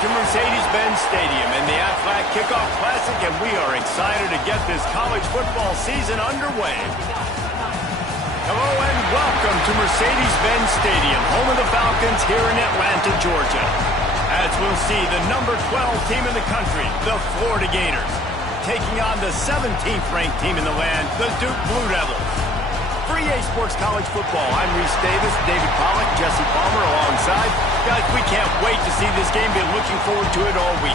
to Mercedes-Benz Stadium in the Aflac Kickoff Classic, and we are excited to get this college football season underway. Hello and welcome to Mercedes-Benz Stadium, home of the Falcons here in Atlanta, Georgia. As we'll see, the number 12 team in the country, the Florida Gators, taking on the 17th ranked team in the land, the Duke Blue Devils. For EA Sports College Football, I'm Reese Davis, David Pollack, Jesse Palmer alongside. Guys, we can't wait to see this game. Been looking forward to it all week.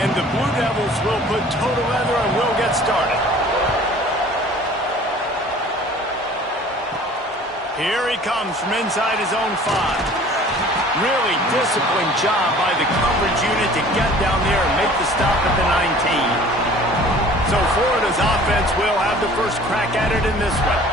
And the Blue Devils will put total leather and we'll get started. Here he comes from inside his own 5. Really disciplined job by the coverage unit to get down there and make the stop at the 19. So Florida's offense will have the first crack at it in this one.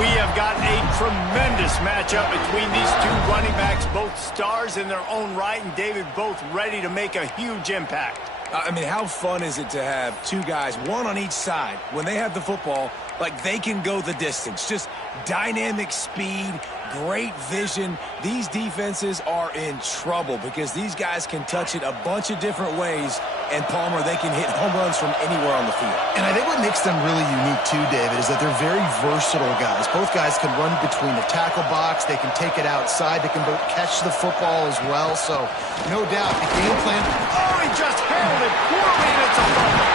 We have got a tremendous matchup between these two running backs, both stars in their own right, and David, both ready to make a huge impact. I mean, how fun is it to have two guys, one on each side, when they have the football, like they can go the distance. Just dynamic speed, great vision. These defenses are in trouble because these guys can touch it a bunch of different ways, and Palmer, they can hit home runs from anywhere on the field. And I think what makes them really unique too, David, is that they're very versatile guys. Both guys can run between the tackle box. They can take it outside. They can both catch the football as well. So, no doubt, the game plan... Oh, he just handled it poorly, and it's a fumble.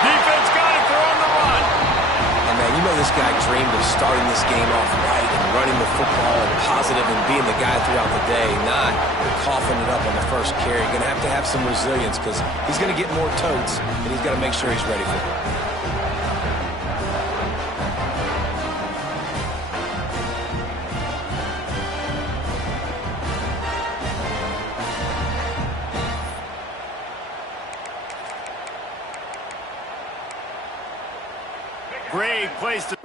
Defense got it. They're on the run. And, man, you know this guy dreamed of starting this game off right and running the football and positive and being the guy throughout the day, not coughing it up on the first carry. Going to have some resilience because he's going to get more totes, and he's got to make sure he's ready for it. Great place to...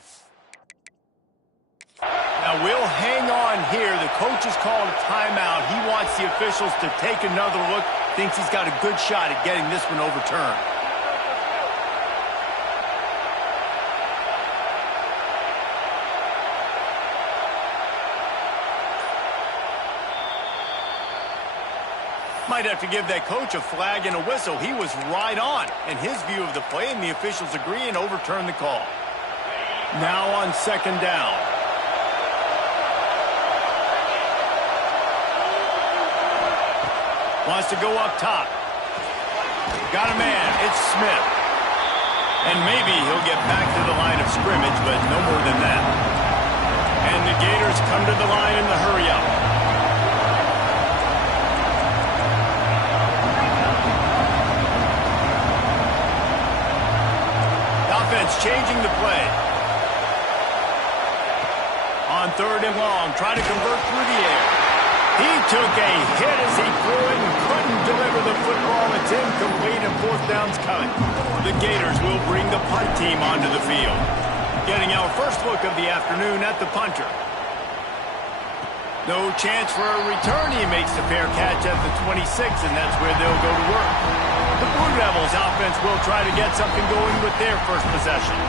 Now we'll hang on here. The coach has called a timeout. He wants the officials to take another look. Thinks he's got a good shot at getting this one overturned. Might have to give that coach a flag and a whistle. He was right on in his view of the play, and the officials agree and overturn the call. Now on second down. Wants to go up top. Got a man. It's Smith. And maybe he'll get back to the line of scrimmage, but no more than that. And the Gators come to the line in the hurry-up. Changing the play. On third and long, trying to convert through the air. He took a hit as he threw it and couldn't deliver the football. It's incomplete and fourth down's coming. The Gators will bring the punt team onto the field. Getting our first look of the afternoon at the punter. No chance for a return. He makes the fair catch at the 26, and that's where they'll go to work. The Blue Devils offense will try to get something going with their first possession.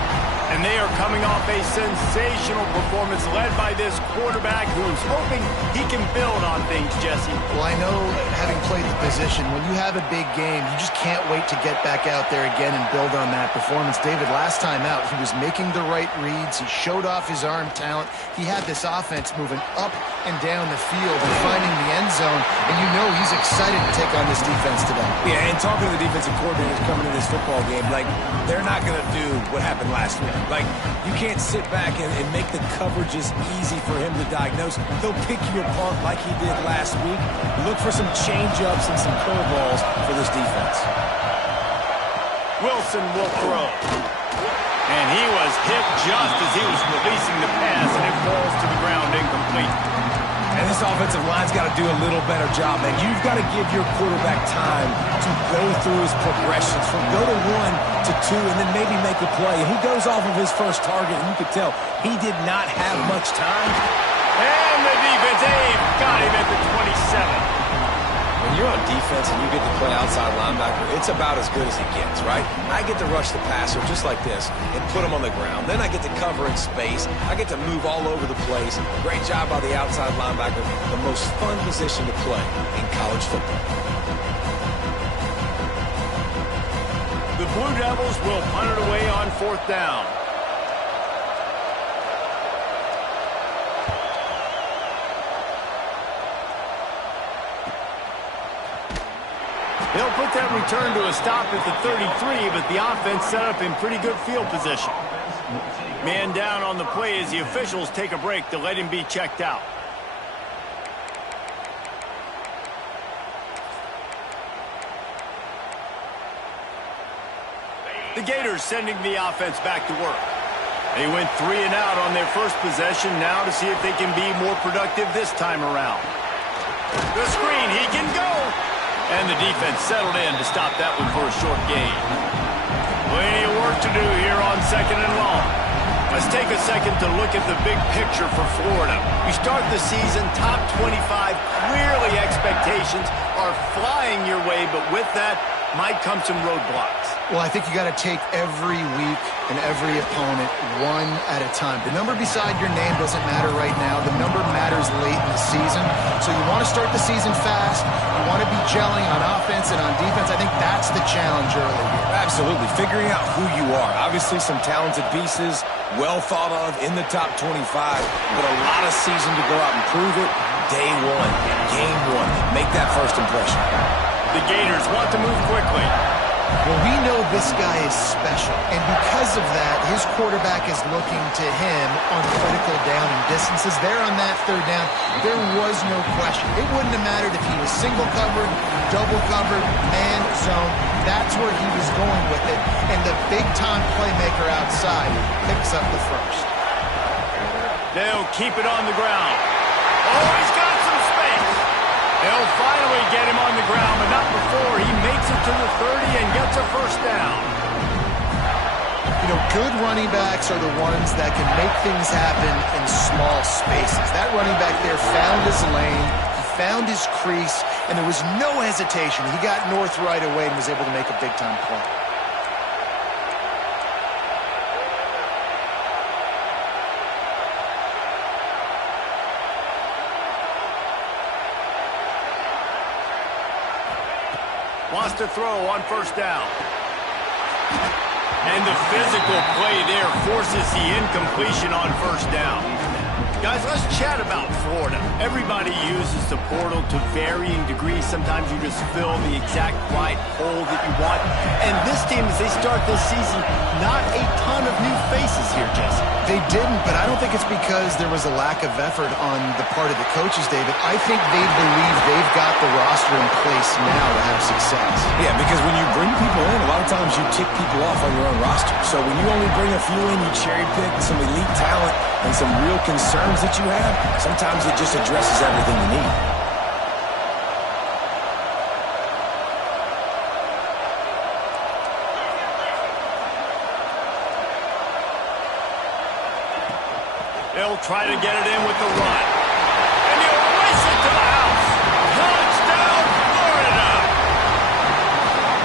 And they are coming off a sensational performance led by this quarterback who's hoping he can build on things, Jesse. Well, I know, having played the position, when you have a big game, you just can't wait to get back out there again and build on that performance. David, last time out, he was making the right reads. He showed off his arm talent. He had this offense moving up and down the field and finding the end zone. And you know he's excited to take on this defense today. Yeah, and talking to the defensive coordinators coming to this football game, like, they're not going to do what happened last week. Like, you can't sit back and make the coverages easy for him to diagnose. He'll pick you apart like he did last week. Look for some change-ups and some curveballs for this defense. Wilson will throw. And he was hit just as he was releasing the pass, and it falls to the ground incomplete. And this offensive line's got to do a little better job, man. You've got to give your quarterback time to go through his progressions from go to 1 to 2 and then maybe make a play. And he goes off of his first target, and you could tell he did not have much time. And the defense, got him at the 27. When you're on defense and you get to play outside linebacker, it's about as good as it gets, right? I get to rush the passer just like this and put him on the ground. Then I get to cover in space. I get to move all over the place. Great job by the outside linebacker. The most fun position to play in college football. The Blue Devils will punt it away on 4th down. They'll put that return to a stop at the 33, but the offense set up in pretty good field position. Man down on the play as the officials take a break to let him be checked out. The Gators sending the offense back to work. They went 3 and out on their first possession, now to see if they can be more productive this time around. The screen, he can go! And the defense settled in to stop that one for a short gain. Plenty of work to do here on 2nd and long. Let's take a second to look at the big picture for Florida. You start the season top 25. Clearly expectations are flying your way, but with that might come some roadblocks. Well, I think you got to take every week and every opponent one at a time. The number beside your name doesn't matter right now. The number matters late in the season. So you want to start the season fast. You want to be gelling on offense and on defense. I think that's the challenge early here. Absolutely. Figuring out who you are. Obviously some talented pieces, well thought of in the top 25, but a lot of season to go out and prove it. Day one, game one. Make that first impression. The Gators want to move quickly. Well, we know this guy is special, and because of that, his quarterback is looking to him on critical down and distances. There on that 3rd down, there was no question. It wouldn't have mattered if he was single covered, double covered, man, zone. That's where he was going with it, and the big-time playmaker outside picks up the first. They'll keep it on the ground. Oh, he's got some space. They'll finally get him on the ground, but not before he makes it to the 30 and gets a first down. You know, good running backs are the ones that can make things happen in small spaces. That running back there found his lane, he found his crease, and there was no hesitation. He got north right away and was able to make a big-time play. Wants to throw on 1st down. And the physical play there forces the incompletion on 1st down. Guys, let's chat about Florida. Everybody uses the portal to varying degrees. Sometimes you just fill the exact right hole that you want. And this team, as they start this season, not a ton of new faces here, Jesse. They didn't, but I don't think it's because there was a lack of effort on the part of the coaches, David. I think they believe they've got the roster in place now to have success. Yeah, because when you bring people in, a lot of times you tick people off on your own roster. So when you only bring a few in, you cherry pick some elite talent and some real concerns that you have, sometimes it just addresses everything you need. They'll try to get it in with the run. And he'll race it to the house. Touchdown, Florida!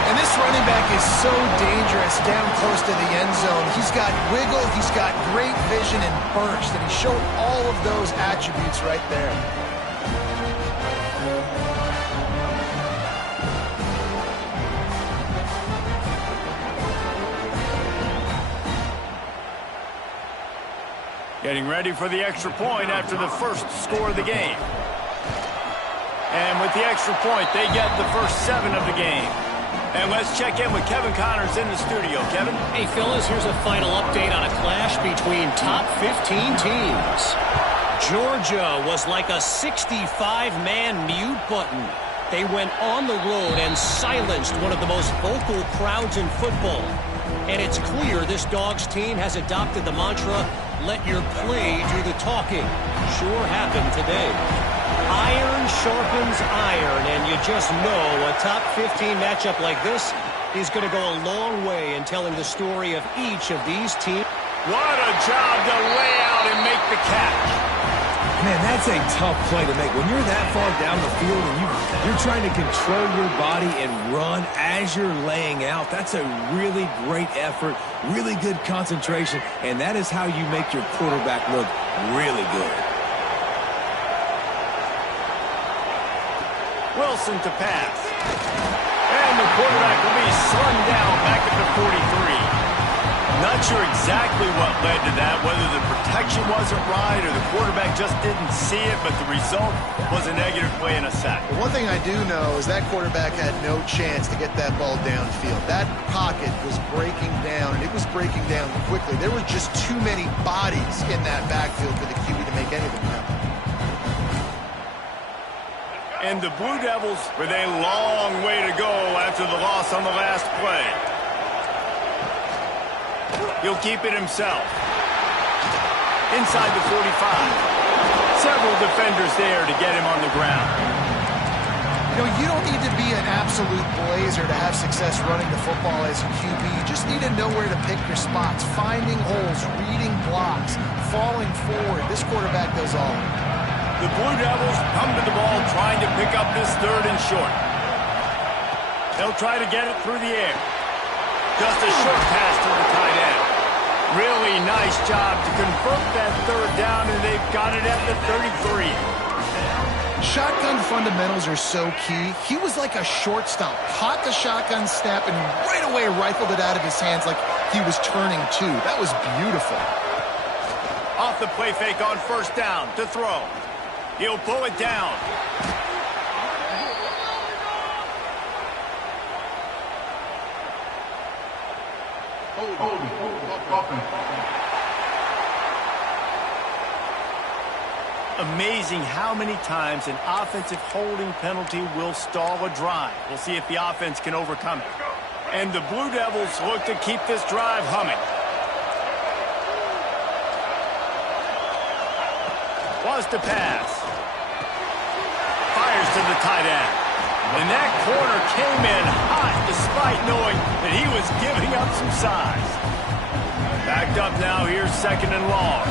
And this running back is so dangerous down close to the end zone. He's got wiggle, he's got great vision and burst, and he showed all of those attributes right there. Getting ready for the extra point after the first score of the game. And with the extra point, they get the first 7 of the game. And let's check in with Kevin Connors in the studio. Kevin? Hey, fellas, here's a final update on a clash between top 15 teams. Georgia was like a 65-man mute button. They went on the road and silenced one of the most vocal crowds in football. And it's clear this Dogs team has adopted the mantra, let your play do the talking. Sure happened today. Iron sharpens iron, and you just know a top 15 matchup like this is going to go a long way in telling the story of each of these teams. What a job to lay out and make the catch. Man, that's a tough play to make. When you're that far down the field and you're trying to control your body and run as you're laying out, that's a really great effort, really good concentration, and that is how you make your quarterback look really good. Wilson to pass. And the quarterback will be slung down back at the 43. Not sure exactly what led to that, whether the protection wasn't right or the quarterback just didn't see it, but the result was a negative play and a sack. Well, one thing I do know is that quarterback had no chance to get that ball downfield. That pocket was breaking down, and it was breaking down quickly. There were just too many bodies in that backfield for the QB to make anything happen. And the Blue Devils with a long way to go after the loss on the last play. He'll keep it himself. Inside the 45. Several defenders there to get him on the ground. You know, you don't need to be an absolute blazer to have success running the football as a QB. You just need to know where to pick your spots, finding holes, reading blocks, falling forward. This quarterback does all. The Blue Devils come to the ball trying to pick up this third and short. They'll try to get it through the air. Just a short pass to the tight end. Really nice job to convert that third down, and they've got it at the 33. Shotgun fundamentals are so key. He was like a shortstop, caught the shotgun snap, and right away rifled it out of his hands like he was turning two. That was beautiful. Off the play fake on first down to throw. He'll pull it down. Amazing how many times an offensive holding penalty will stall a drive. We'll see if the offense can overcome it. And the Blue Devils look to keep this drive humming. Was to pass. Fires to the tight end. And that corner came in hot despite knowing that he was giving up some size. Backed up now, here's second and long.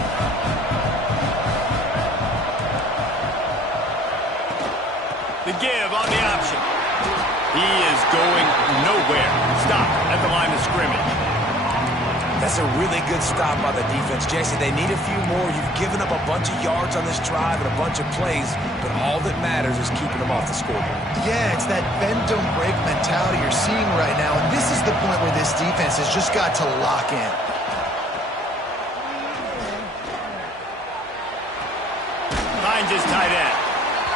The give on the option. He is going nowhere. Stop at the line of scrimmage. That's a really good stop by the defense, Jesse. They need a few more. You've given up a bunch of yards on this drive and a bunch of plays, but all that matters is keeping them off the scoreboard. Yeah, it's that bend don't break mentality you're seeing right now, and this is the point where this defense has just got to lock in. Finds his tight end,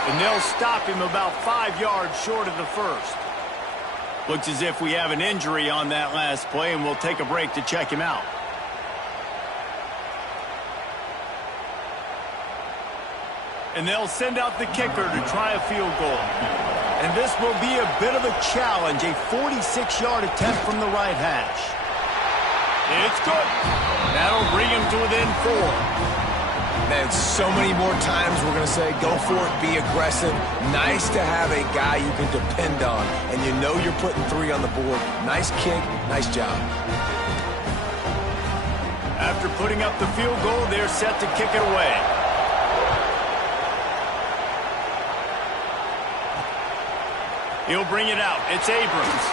and they'll stop him about 5 yards short of the first. Looks as if we have an injury on that last play, and we'll take a break to check him out. And they'll send out the kicker to try a field goal. And this will be a bit of a challenge, a 46-yard attempt from the right hash. It's good. That'll bring him to within 4. Man, so many more times we're going to say, go for it, be aggressive. Nice to have a guy you can depend on, and you know you're putting 3 on the board. Nice kick, nice job. After putting up the field goal, they're set to kick it away. He'll bring it out. It's Abrams.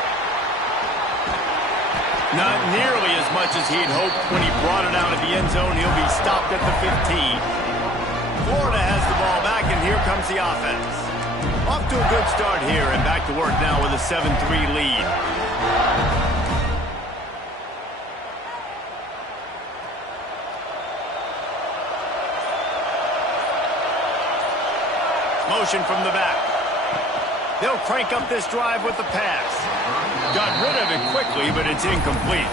Not nearly as much as he'd hoped when he brought it out of the end zone. He'll be stopped at the 15. Florida has the ball back, and here comes the offense. Off to a good start here, and back to work now with a 7-3 lead. Motion from the back. They'll crank up this drive with the pass. Got rid of it quickly, but it's incomplete.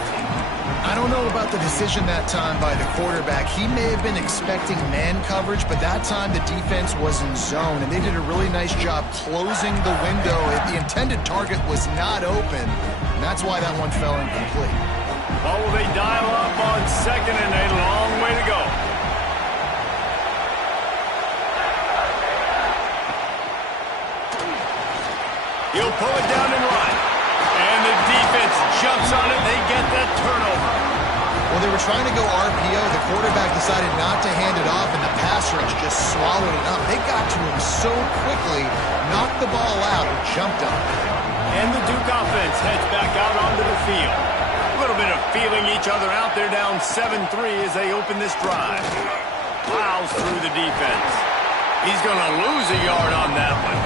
I don't know about the decision that time by the quarterback. He may have been expecting man coverage, but that time the defense was in zone, and they did a really nice job closing the window. The intended target was not open, and that's why that one fell incomplete. Oh, they dial up on second, and a long way to go. He'll pull it down and run. And the defense jumps on it. They get that turnover. Well, they were trying to go RPO. The quarterback decided not to hand it off, and the pass rush just swallowed it up. They got to him so quickly, knocked the ball out, and jumped on it. And the Duke offense heads back out onto the field. A little bit of feeling each other out there, down 7-3 as they open this drive. Plows through the defense. He's going to lose a yard on that one.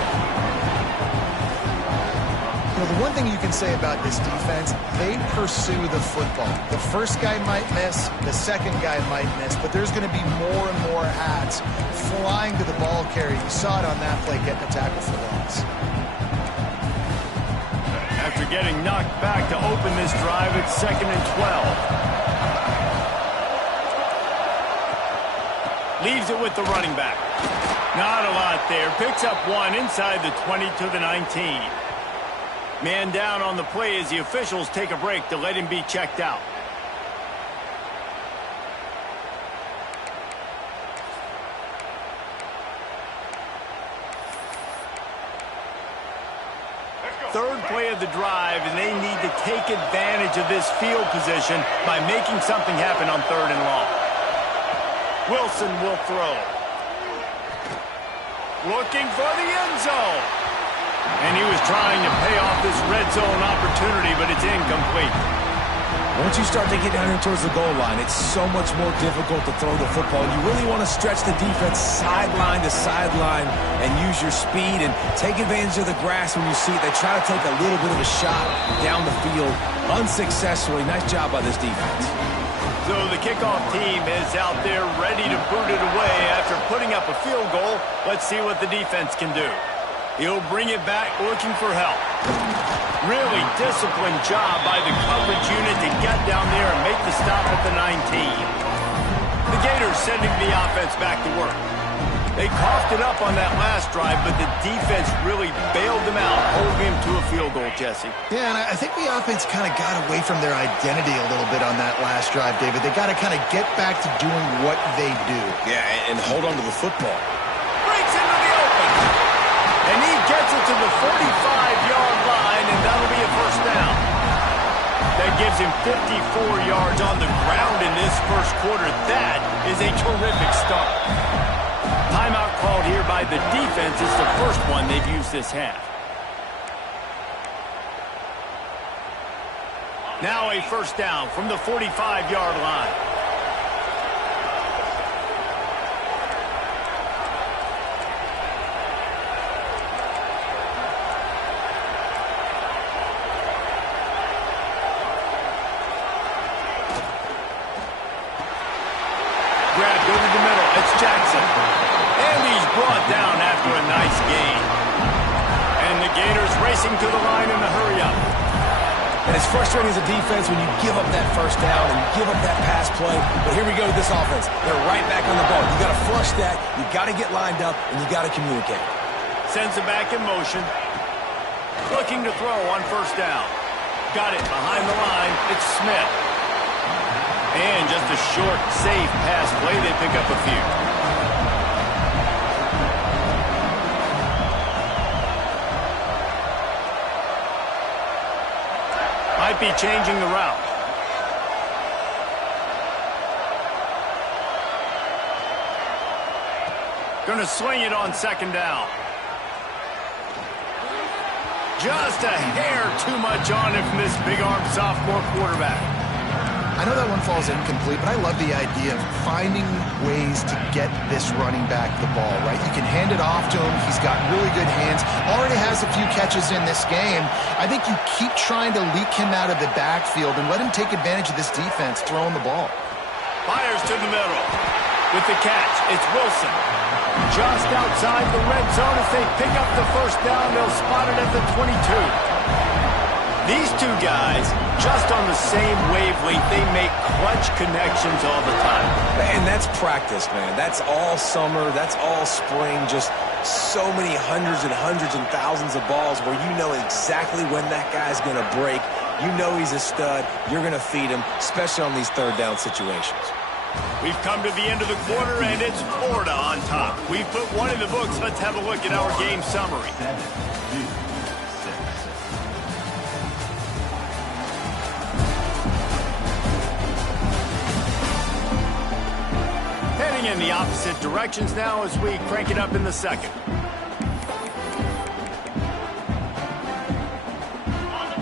The one thing you can say about this defense, they pursue the football. The first guy might miss, the second guy might miss, but there's going to be more and more hats flying to the ball carrier. You saw it on that play, getting a tackle for loss. After getting knocked back to open this drive, it's 2nd and 12. Leaves it with the running back. Not a lot there. Picks up one inside the 20 to the 19. Man down on the play as the officials take a break to let him be checked out. Third play of the drive, and they need to take advantage of this field position by making something happen on 3rd and long. Wilson will throw. Looking for the end zone. And he was trying to pay off this red zone opportunity, but it's incomplete. Once you start to get down here towards the goal line, it's so much more difficult to throw the football. You really want to stretch the defense sideline to sideline and use your speed and take advantage of the grass when you see it. They try to take a little bit of a shot down the field unsuccessfully. Nice job by this defense. So the kickoff team is out there ready to boot it away after putting up a field goal. Let's see what the defense can do. He'll bring it back looking for help. Really disciplined job by the coverage unit to get down there and make the stop at the 19. The Gators sending the offense back to work. They coughed it up on that last drive, but the defense really bailed them out, holding him to a field goal, Jesse. Yeah, and I think the offense kind of got away from their identity a little bit on that last drive, David. They got to kind of get back to doing what they do. Yeah, and hold on to the football. Breaks into the open. And he gets it to the 45-yard line, and that'll be a first down. That gives him 54 yards on the ground in this first quarter. That is a terrific start. Timeout called here by the defense. It's the first one they've used this half. Now a first down from the 45-yard line. Grabbed over the middle. It's Jackson. And he's brought down after a nice gain. And the Gators racing to the line in the hurry-up. And it's frustrating as a defense when you give up that first down and you give up that pass play. But here we go with this offense. They're right back on the ball. You got to flush that. You got to get lined up, and you got to communicate. Sends it back in motion. Looking to throw on first down. Got it behind the line. It's Smith. And just a short, safe pass play. They pick up a few. Might be changing the route. Going to swing it on second down. Just a hair too much on it from this big-armed sophomore quarterback. I know that one falls incomplete, but I love the idea of finding ways to get this running back the ball, right? You can hand it off to him. He's got really good hands. Already has a few catches in this game. I think you keep trying to leak him out of the backfield and let him take advantage of this defense throwing the ball. Fires to the middle. With the catch, it's Wilson. Just outside the red zone as they pick up the first down. They'll spot it at the 22. These two guys, just on the same wavelength, they make clutch connections all the time. And that's practice, man. That's all summer. That's all spring. Just so many hundreds and thousands of balls where you know exactly when that guy's going to break. You know he's a stud. You're going to feed him, especially on these third down situations. We've come to the end of the quarter, and it's Florida on top. We've put one in the books. Let's have a look at our game summary. Going in the opposite directions now as we crank it up in the second.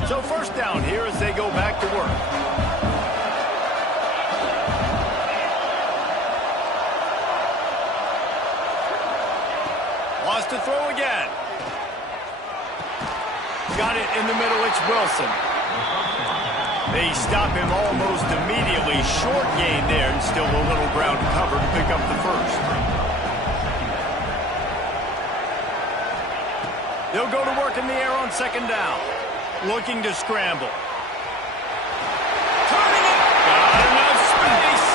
So first down here as they go back to work. Wants to throw again. Got it in the middle. It's Wilson. They stop him almost immediately. Short gain there, and still a little ground to cover to pick up the first. They'll go to work in the air on second down. Looking to scramble. Turning it. Got enough space.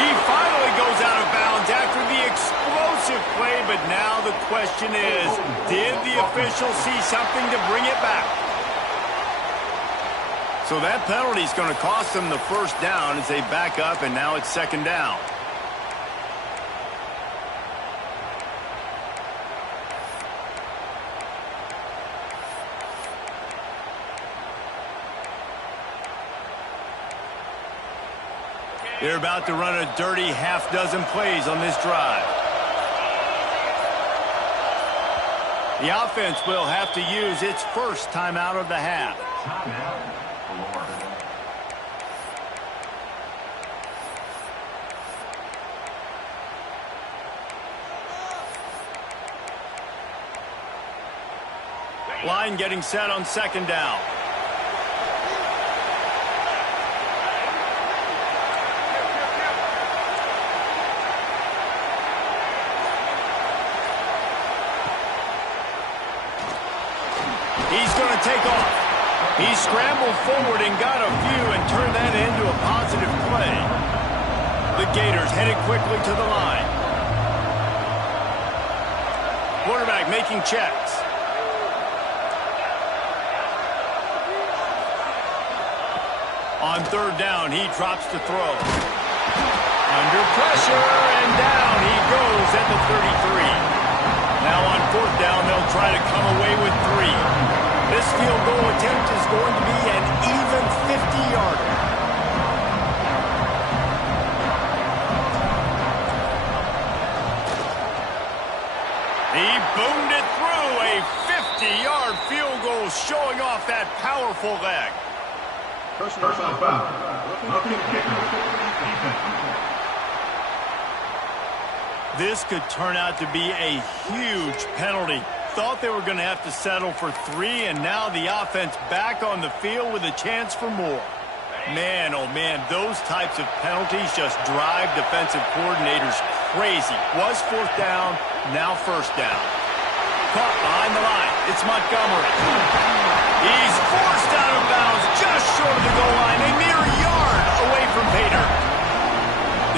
He finally goes out of bounds after the explosive play, but now the question is, did the official see something to bring it back? So that penalty is going to cost them the first down as they back up, and now it's second down. They're about to run a dirty half-dozen plays on this drive. The offense will have to use its first timeout of the half. Line getting set on second down. He's going to take off. He scrambled forward and got a few and turned that into a positive play. The Gators headed quickly to the line. Quarterback making checks. On third down, he drops to throw. Under pressure, and down he goes at the 33. Now on fourth down, they'll try to come away with 3. This field goal attempt is going to be an even 50-yarder. He boomed it through, a 50-yard field goal showing off that powerful leg. Personal foul. Nothing kicker. This could turn out to be a huge penalty. Thought they were going to have to settle for 3, and now the offense back on the field with a chance for more. Man, oh man, those types of penalties just drive defensive coordinators crazy. Was fourth down, now first down. Caught behind the line. It's Montgomery. He's forced out of bounds just short of the goal line, a mere yard away from Pater.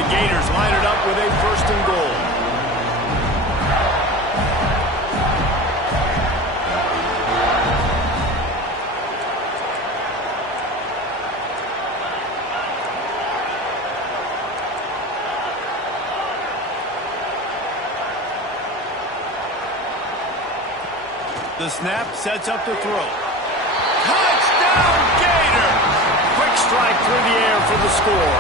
The Gators line it up with a first and goal. The snap sets up the throw. Touchdown, Gators! Quick strike through the air for the score.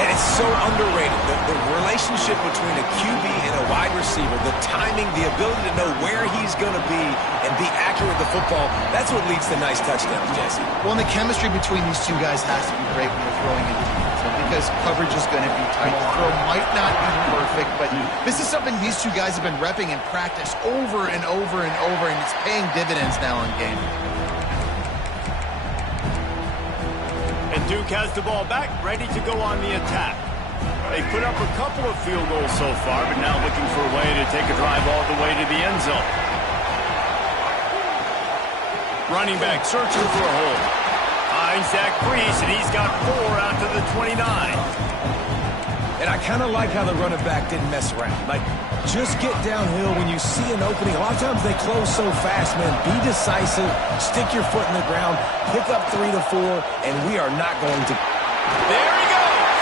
And it's so underrated. The relationship between a QB and a wide receiver, the timing, the ability to know where he's going to be and be accurate with the football, that's what leads to nice touchdowns, Jesse. Well, and the chemistry between these two guys has to be great when you're throwing into defense because coverage is going to be tight. The throw might not be perfect, but this is something these two guys have been repping in practice over and over and over, and it's paying dividends now in game. And Duke has the ball back, ready to go on the attack. They put up a couple of field goals so far, but now looking for a way to take a drive all the way to the end zone. Running back searching for a hole. Finds Zach Priest, and he's got 4 out to the 29. And I kind of like how the running back didn't mess around. Like, just get downhill when you see an opening. A lot of times they close so fast, man. Be decisive, stick your foot in the ground, pick up 3 to 4, and we are not going to. There he goes!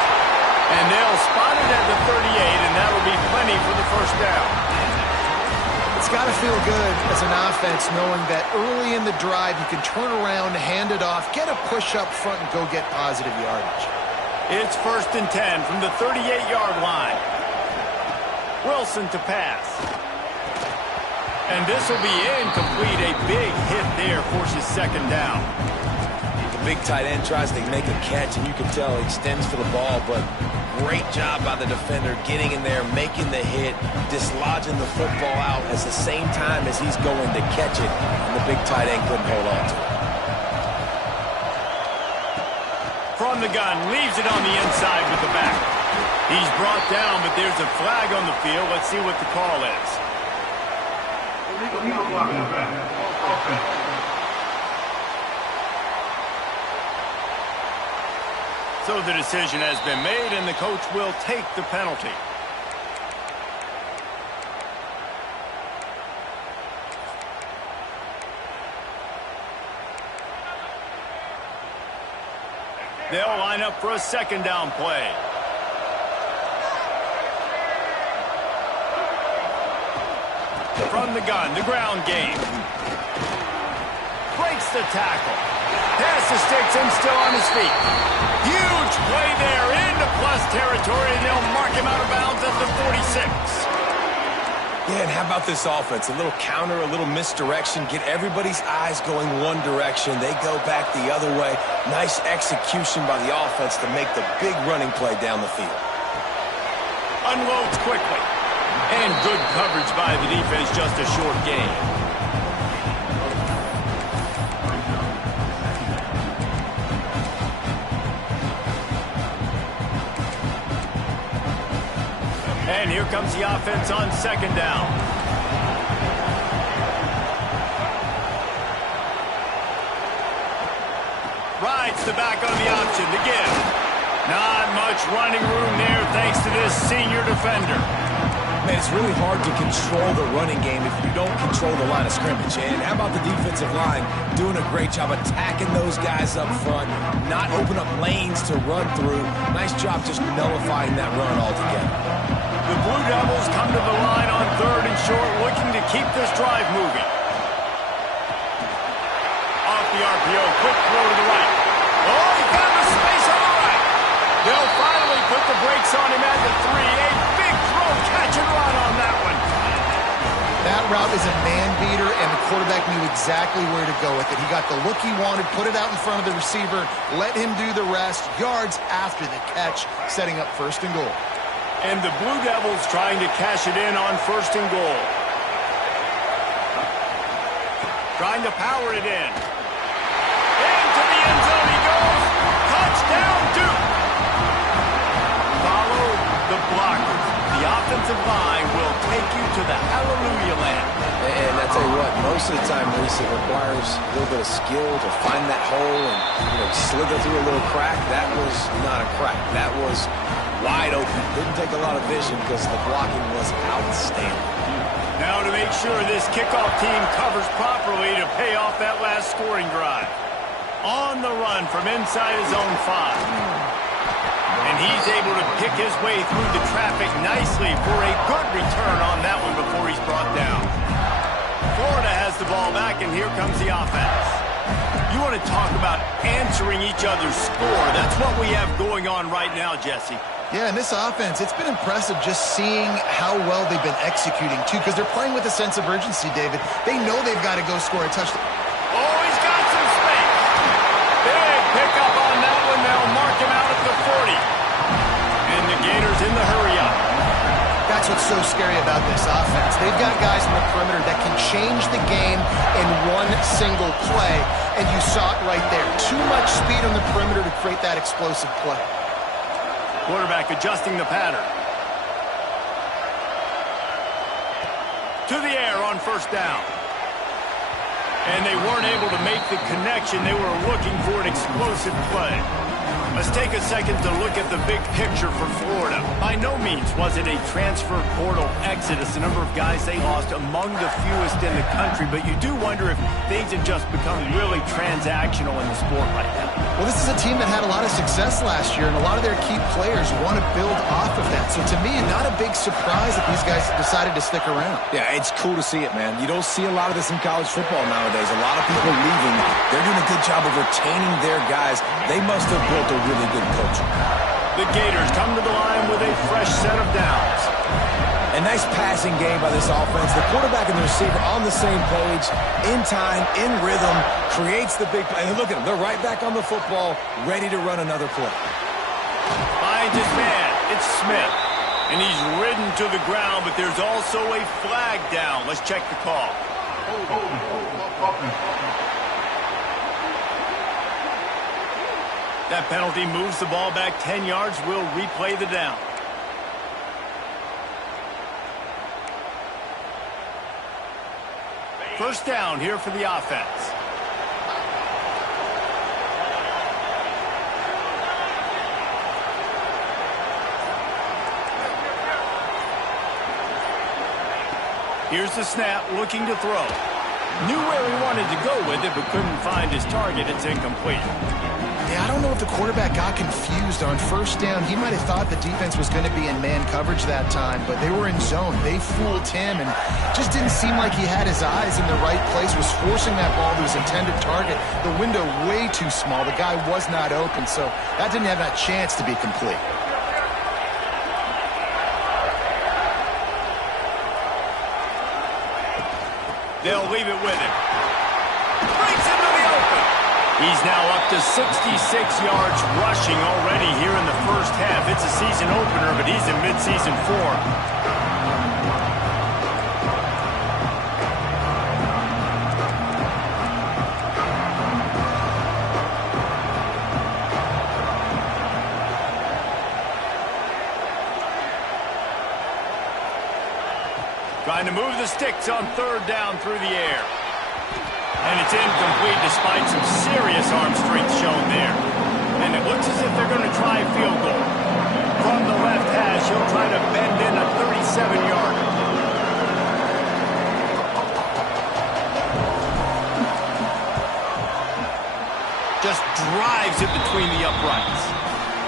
And they'll spot it at the 38, and that'll be plenty for the first down. It's got to feel good as an offense knowing that early in the drive you can turn around, hand it off, get a push up front, and go get positive yardage. It's 1st and 10 from the 38-yard line. Wilson to pass. And this will be incomplete. A big hit there forces 2nd down. The big tight end tries to make a catch, and you can tell he extends for the ball, but great job by the defender getting in there, making the hit, dislodging the football out at the same time as he's going to catch it, and the big tight end couldn't hold on to it. From the gun, leaves it on the inside with the back. He's brought down, but there's a flag on the field. Let's see what the call is. Illegal block in the back. Offense. So the decision has been made, and the coach will take the penalty. They'll line up for a 2nd down play. From the gun, the ground game. Breaks the tackle. Pass the sticks and still on his feet. Huge play there into plus territory, and they'll mark him out of bounds at the 46. Yeah, and how about this offense? A little counter, a little misdirection, get everybody's eyes going one direction. They go back the other way. Nice execution by the offense to make the big running play down the field. Unloads quickly. And good coverage by the defense, just a short gain. And here comes the offense on 2nd down. Rides the back on the option to give. Not much running room there thanks to this senior defender. Man, it's really hard to control the running game if you don't control the line of scrimmage. And how about the defensive line doing a great job attacking those guys up front, not open up lanes to run through. Nice job just nullifying that run altogether. The Blue Devils come to the line on 3rd and short, looking to keep this drive moving. Off the RPO, quick throw to the right. Oh, he found the space on the right. They'll finally put the brakes on him at the 3. A big throw, catch and run on that one. That route is a man beater, and the quarterback knew exactly where to go with it. He got the look he wanted, put it out in front of the receiver, let him do the rest, yards after the catch, setting up 1st and goal. And the Blue Devils trying to cash it in on 1st and goal. Trying to power it in. Into the end zone he goes. Touchdown, Duke. Follow the blockers. The offensive line will take you to the hallelujah land. And I tell you what, most of the time, Reese, it requires a little bit of skill to find that hole and slither through a little crack. That was not a crack. That was wide open. Didn't take a lot of vision because the blocking was outstanding. Now to make sure this kickoff team covers properly to pay off that last scoring drive. On the run from inside his own 5. And he's able to pick his way through the traffic nicely for a good return on that one before he's brought down. Florida has the ball back, and here comes the offense. You want to talk about answering each other's score. That's what we have going on right now, Jesse. Yeah, and this offense, it's been impressive just seeing how well they've been executing, too, because they're playing with a sense of urgency, David. They know they've got to go score a touchdown. Oh, he's got some space. Big pickup on that one. They'll mark him out at the 40. And the Gators in the hurry-up. That's what's so scary about this offense. They've got guys in the perimeter that can change the game in one single play, and you saw it right there. Too much speed on the perimeter to create that explosive play. Quarterback adjusting the pattern. To the air on 1st down. And they weren't able to make the connection. They were looking for an explosive play. Let's take a second to look at the big picture for Florida. By no means was it a transfer portal exodus. The number of guys they lost among the fewest in the country, but you do wonder if things have just become really transactional in the sport right now. Well, this is a team that had a lot of success last year, and a lot of their key players want to build off of that. So to me, not a big surprise that these guys decided to stick around. Yeah, it's cool to see it, man. You don't see a lot of this in college football nowadays. A lot of people leaving. They're doing a good job of retaining their guys. They must have built a really good culture. The Gators come to the line with a fresh set of downs. A nice passing game by this offense. The quarterback and the receiver on the same page, in time, in rhythm, creates the big play. And look at them. They're right back on the football, ready to run another play. Finds his man. It's Smith. And he's ridden to the ground, but there's also a flag down. Let's check the call. That penalty moves the ball back 10 yards. We'll replay the down. First down here for the offense. Here's the snap, looking to throw. Knew where he wanted to go with it, but couldn't find his target. It's incomplete. Yeah, I don't know if the quarterback got confused on first down. He might have thought the defense was going to be in man coverage that time, but they were in zone. They fooled him, and just didn't seem like he had his eyes in the right place, was forcing that ball to his intended target. The window way too small. The guy was not open, so that didn't have that chance to be complete. They'll leave it with him. Breaks into the open. He's now up to 66 yards rushing already here in the first half. It's a season opener, but he's in midseason form. Trying to move the sticks on third down through the air. And it's incomplete despite some serious arm strength shown there. And it looks as if they're going to try a field goal. From the left hash, he'll try to bend in a 37-yarder. Just drives it between the uprights.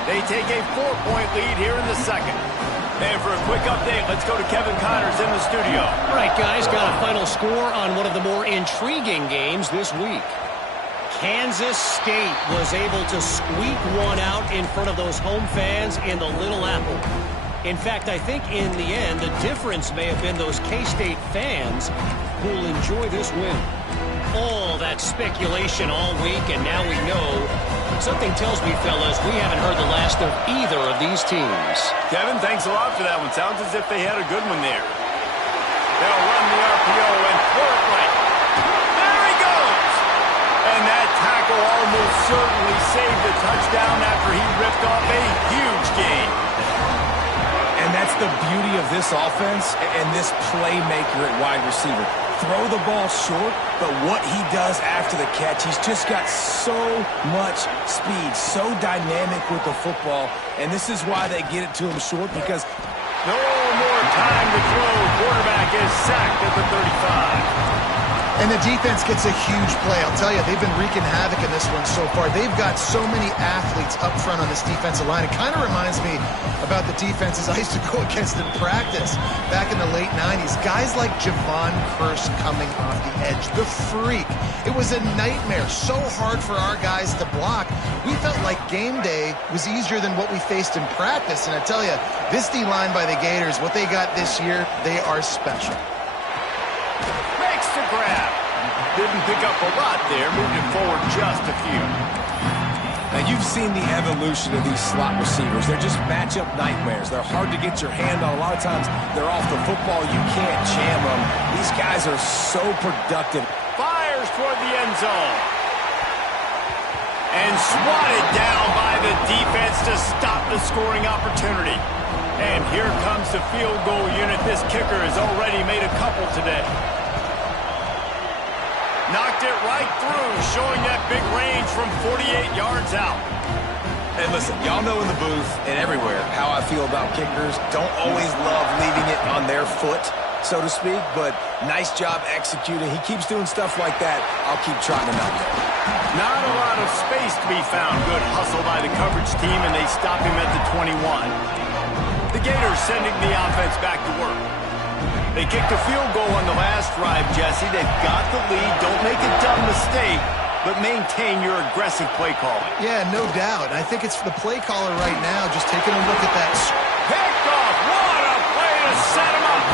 They take a 4-point lead here in the second. And for a quick update, let's go to Kevin Connors in the studio. All right, guys, got a final score on one of the more intriguing games this week. Kansas State was able to squeak one out in front of those home fans in the Little Apple. In fact, I think in the end, the difference may have been those K-State fans who will enjoy this win. All that speculation all week, and now we know. Something tells me, fellas, we haven't heard the last of either of these teams. Kevin, thanks a lot for that one. Sounds as if they had a good one there. They'll run the RPO and throw it right. There he goes! And that tackle almost certainly saved the touchdown after he ripped off a huge gain. And that's the beauty of this offense and this playmaker at wide receiver. Throw the ball short, but what he does after the catch, he's just got so much speed, so dynamic with the football, and this is why they get it to him short, because no more time to throw. Quarterback is sacked at the 35. And the defense gets a huge play. I'll tell you, they've been wreaking havoc in this one so far. They've got so many athletes up front on this defensive line. It kind of reminds me about the defenses I used to go against in practice back in the late 90s. Guys like Javon Curse coming off the edge, the freak. It was a nightmare. So hard for our guys to block. We felt like game day was easier than what we faced in practice. And I tell you, this D-line by the Gators, what they got this year, they are special. To grab. Didn't pick up a lot there, moved it forward just a few. Now you've seen the evolution of these slot receivers. They're just matchup nightmares. They're hard to get your hand on. A lot of times they're off the football. You can't jam them. These guys are so productive. Fires toward the end zone. And swatted down by the defense to stop the scoring opportunity. And here comes the field goal unit. This kicker has already made a couple today. Knocked it right through, showing that big range from 48 yards out. And listen, y'all know in the booth and everywhere how I feel about kickers. Don't always love leaving it on their foot, so to speak, but nice job executing. He keeps doing stuff like that. I'll keep trotting him out there. Not a lot of space to be found. Good hustle by the coverage team, and they stop him at the 21. The Gators sending the offense back to work. They kicked a field goal on the last drive, Jesse. They've got the lead. Don't make a dumb mistake. but maintain your aggressive play calling. Yeah, no doubt. I think it's the play caller right now just taking a look at that. Picked off. What a play to set him up.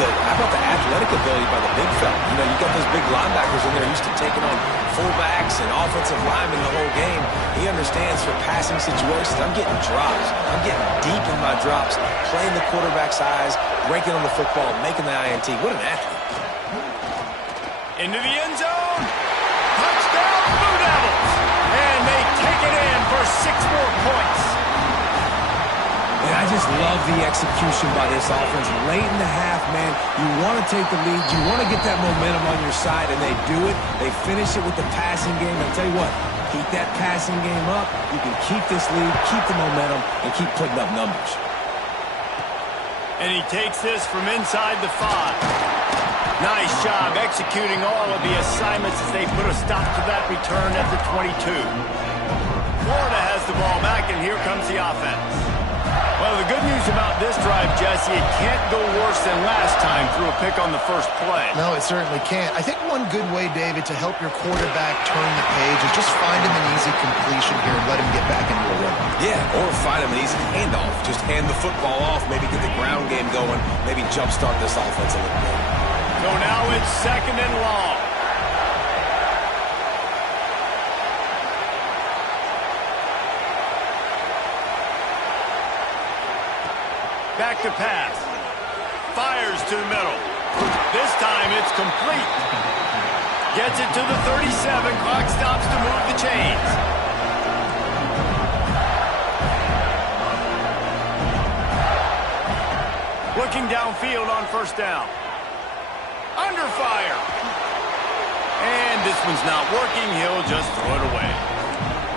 How about the athletic ability by the big fella? You know, you got those big linebackers in there used to taking on fullbacks and offensive linemen the whole game. He understands for passing situations. I'm getting drops. I'm getting deep in my drops, playing the quarterback's eyes, breaking on the football, making the INT. What an athlete. Into the end zone. Touchdown, Blue Devils. And they take it in for 6 more points. And I just love the execution by this offense. Late in the half, man, you want to take the lead. You want to get that momentum on your side, and they do it. They finish it with the passing game. I'll tell you what, keep that passing game up. You can keep this lead, keep the momentum, and keep putting up numbers. And he takes this from inside the 5. Nice job executing all of the assignments as they put a stop to that return at the 22. Florida has the ball back, and here comes the offense. Well, the good news about this drive, Jesse, it can't go worse than last time through a pick on the first play. No, it certainly can't. I think one good way, David, to help your quarterback turn the page is just find him an easy completion here and let him get back into a rhythm. Yeah, or find him an easy handoff. Just hand the football off, maybe get the ground game going, maybe jumpstart this offense a little bit. So now it's 2nd and long. Back to pass. Fires to the middle. This time it's complete. Gets it to the 37. Clock stops to move the chains. Looking downfield on 1st down. Under fire. And this one's not working. He'll just throw it away.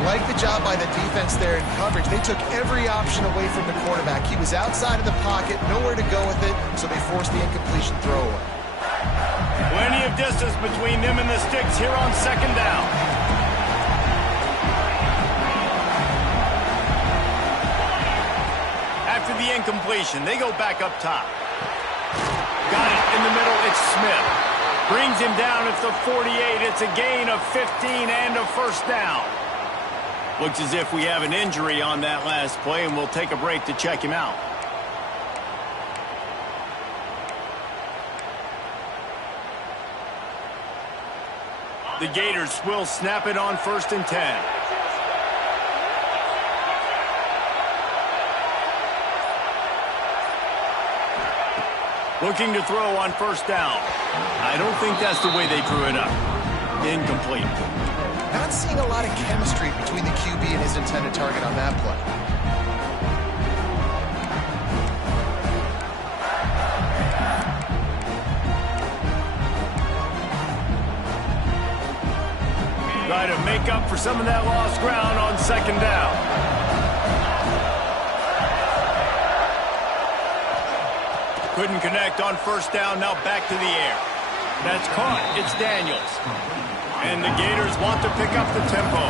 Like the job by the defense there in coverage. They took every option away from the quarterback. He was outside of the pocket, nowhere to go with it, so they forced the incompletion throwaway. Plenty of distance between them and the sticks here on 2nd down. After the incompletion, they go back up top. Got it in the middle. It's Smith. Brings him down at the 48. It's a gain of 15 and a 1st down. Looks as if we have an injury on that last play, and we'll take a break to check him out. The Gators will snap it on 1st and 10. Looking to throw on 1st down. I don't think that's the way they drew it up. Incomplete. Not seeing a lot of chemistry between the QB and his intended target on that play. Try to make up for some of that lost ground on 2nd down. Couldn't connect on 1st down, now back to the air. That's caught. It's Daniels. And the Gators want to pick up the tempo.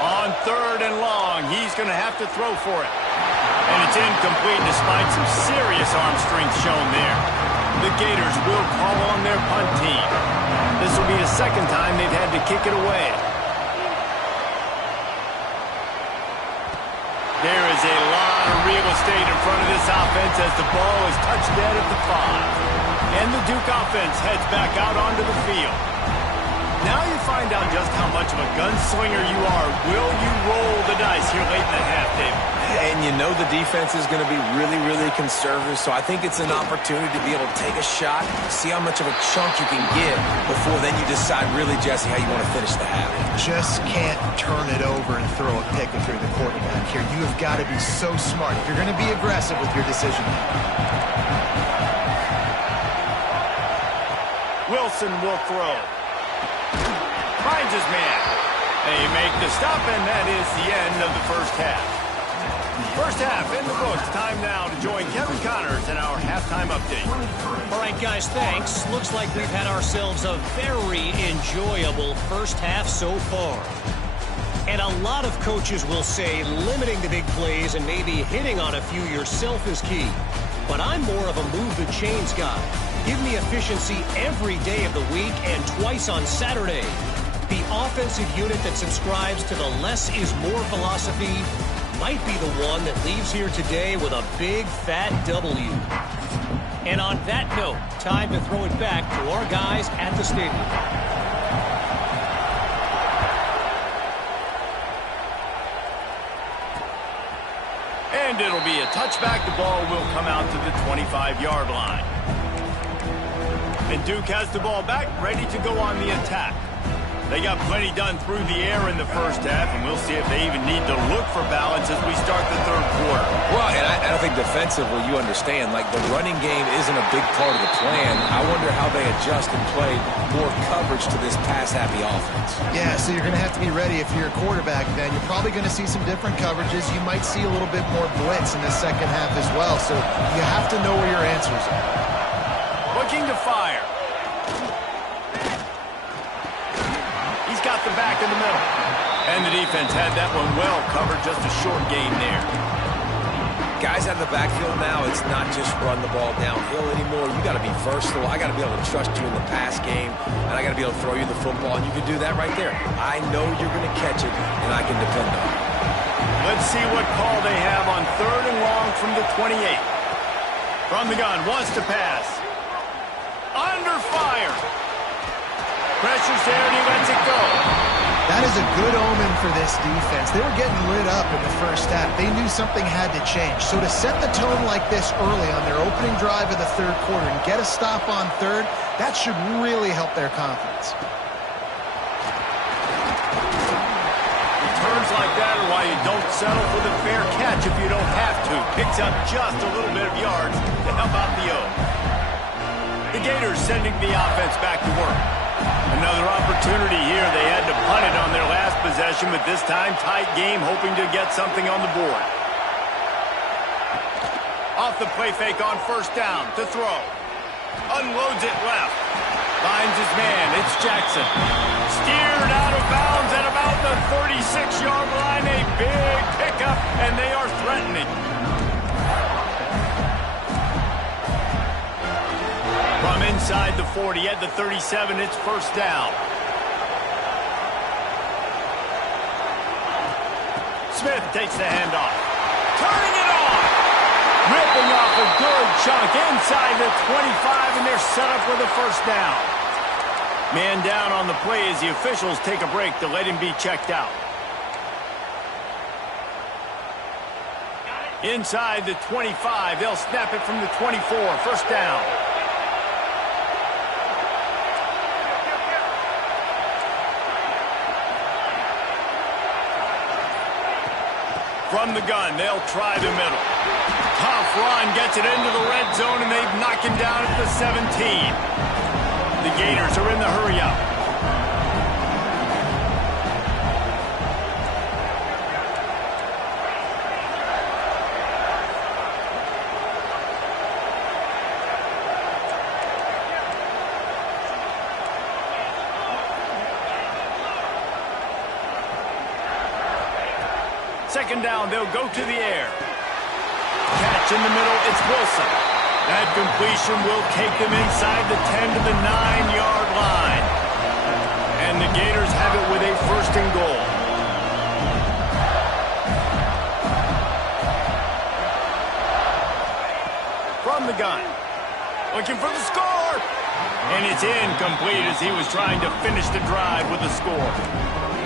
On 3rd and long, he's going to have to throw for it. And it's incomplete despite some serious arm strength shown there. The Gators will call on their punt team. This will be the 2nd time they've had to kick it away. There is a lot of real estate in front of this offense as the ball is touched dead at the 5. And the Duke offense heads back out onto the field. Now you find out just how much of a gunslinger you are. Will you roll the dice here late in the half, David? And you know the defense is going to be really, really conservative, so I think it's an opportunity to be able to take a shot, see how much of a chunk you can get before then you decide really, Jesse, how you want to finish the half. Just can't turn it over and throw a pick if you're the quarterback here. You have got to be so smart if you're going to be aggressive with your decision. Wilson will throw. Finds his man. They make the stop, and that is the end of the 1st half. First half in the books. Time now to join Kevin Connors in our halftime update. All right, guys, thanks. Looks like we've had ourselves a very enjoyable first half so far. And a lot of coaches will say limiting the big plays and maybe hitting on a few yourself is key. But I'm more of a move the chains guy. Give me efficiency every day of the week and twice on Saturday. The offensive unit that subscribes to the less is more philosophy might be the one that leaves here today with a big fat W. And on that note, time to throw it back to our guys at the stadium. And it'll be a touchback. The ball will come out to the 25-yard line. And Duke has the ball back, ready to go on the attack. They got plenty done through the air in the first half, and we'll see if they even need to look for balance as we start the third quarter. Well, and I think defensively, you understand, like the running game isn't a big part of the plan. I wonder how they adjust and play more coverage to this pass-happy offense. Yeah, so you're going to have to be ready if you're a quarterback then. You're probably going to see some different coverages. You might see a little bit more blitz in the second half as well, so you have to know where your answers are. Looking to fire. Got the back in the middle. And the defense had that one well covered. Just a short game there. Guys out of the backfield now, it's not just run the ball downhill anymore. You got to be versatile. I got to be able to trust you in the pass game, and I got to be able to throw you the football, and you can do that right there. I know you're going to catch it, and I can depend on it. Let's see what call they have on 3rd and long from the 28. From the gun, wants to pass. Under fire. Pressure's there, and he lets it go. That is a good omen for this defense. They were getting lit up in the first half. They knew something had to change. So to set the tone like this early on their opening drive of the third quarter and get a stop on third, that should really help their confidence. Returns like that are why you don't settle for the fair catch if you don't have to. Picks up just a little bit of yards to help out the O. The Gators sending the offense back to work. Another opportunity here. They had to punt it on their last possession, but this time tight game, hoping to get something on the board. Off the play fake on first down to throw. Unloads it left. Finds his man. It's Jackson. Steered out of bounds at about the 36-yard line. A big pickup, and they are threatening. From inside the 40 at the 37, it's first down. Smith takes the handoff. Turning it on. Ripping off a good chunk inside the 25, and they're set up with a first down. Man down on the play as the officials take a break to let him be checked out. Inside the 25, they'll snap it from the 24, first down. From the gun, they'll try the middle. Tough run, gets it into the red zone, and they knock him down at the 17. The Gators are in the hurry-up. Second down, they'll go to the air. Catch in the middle, it's Wilson. That completion will take them inside the 10 to the 9-yard line. And the Gators have it with a first and goal. From the gun. Looking for the score. And it's incomplete as he was trying to finish the drive with a score.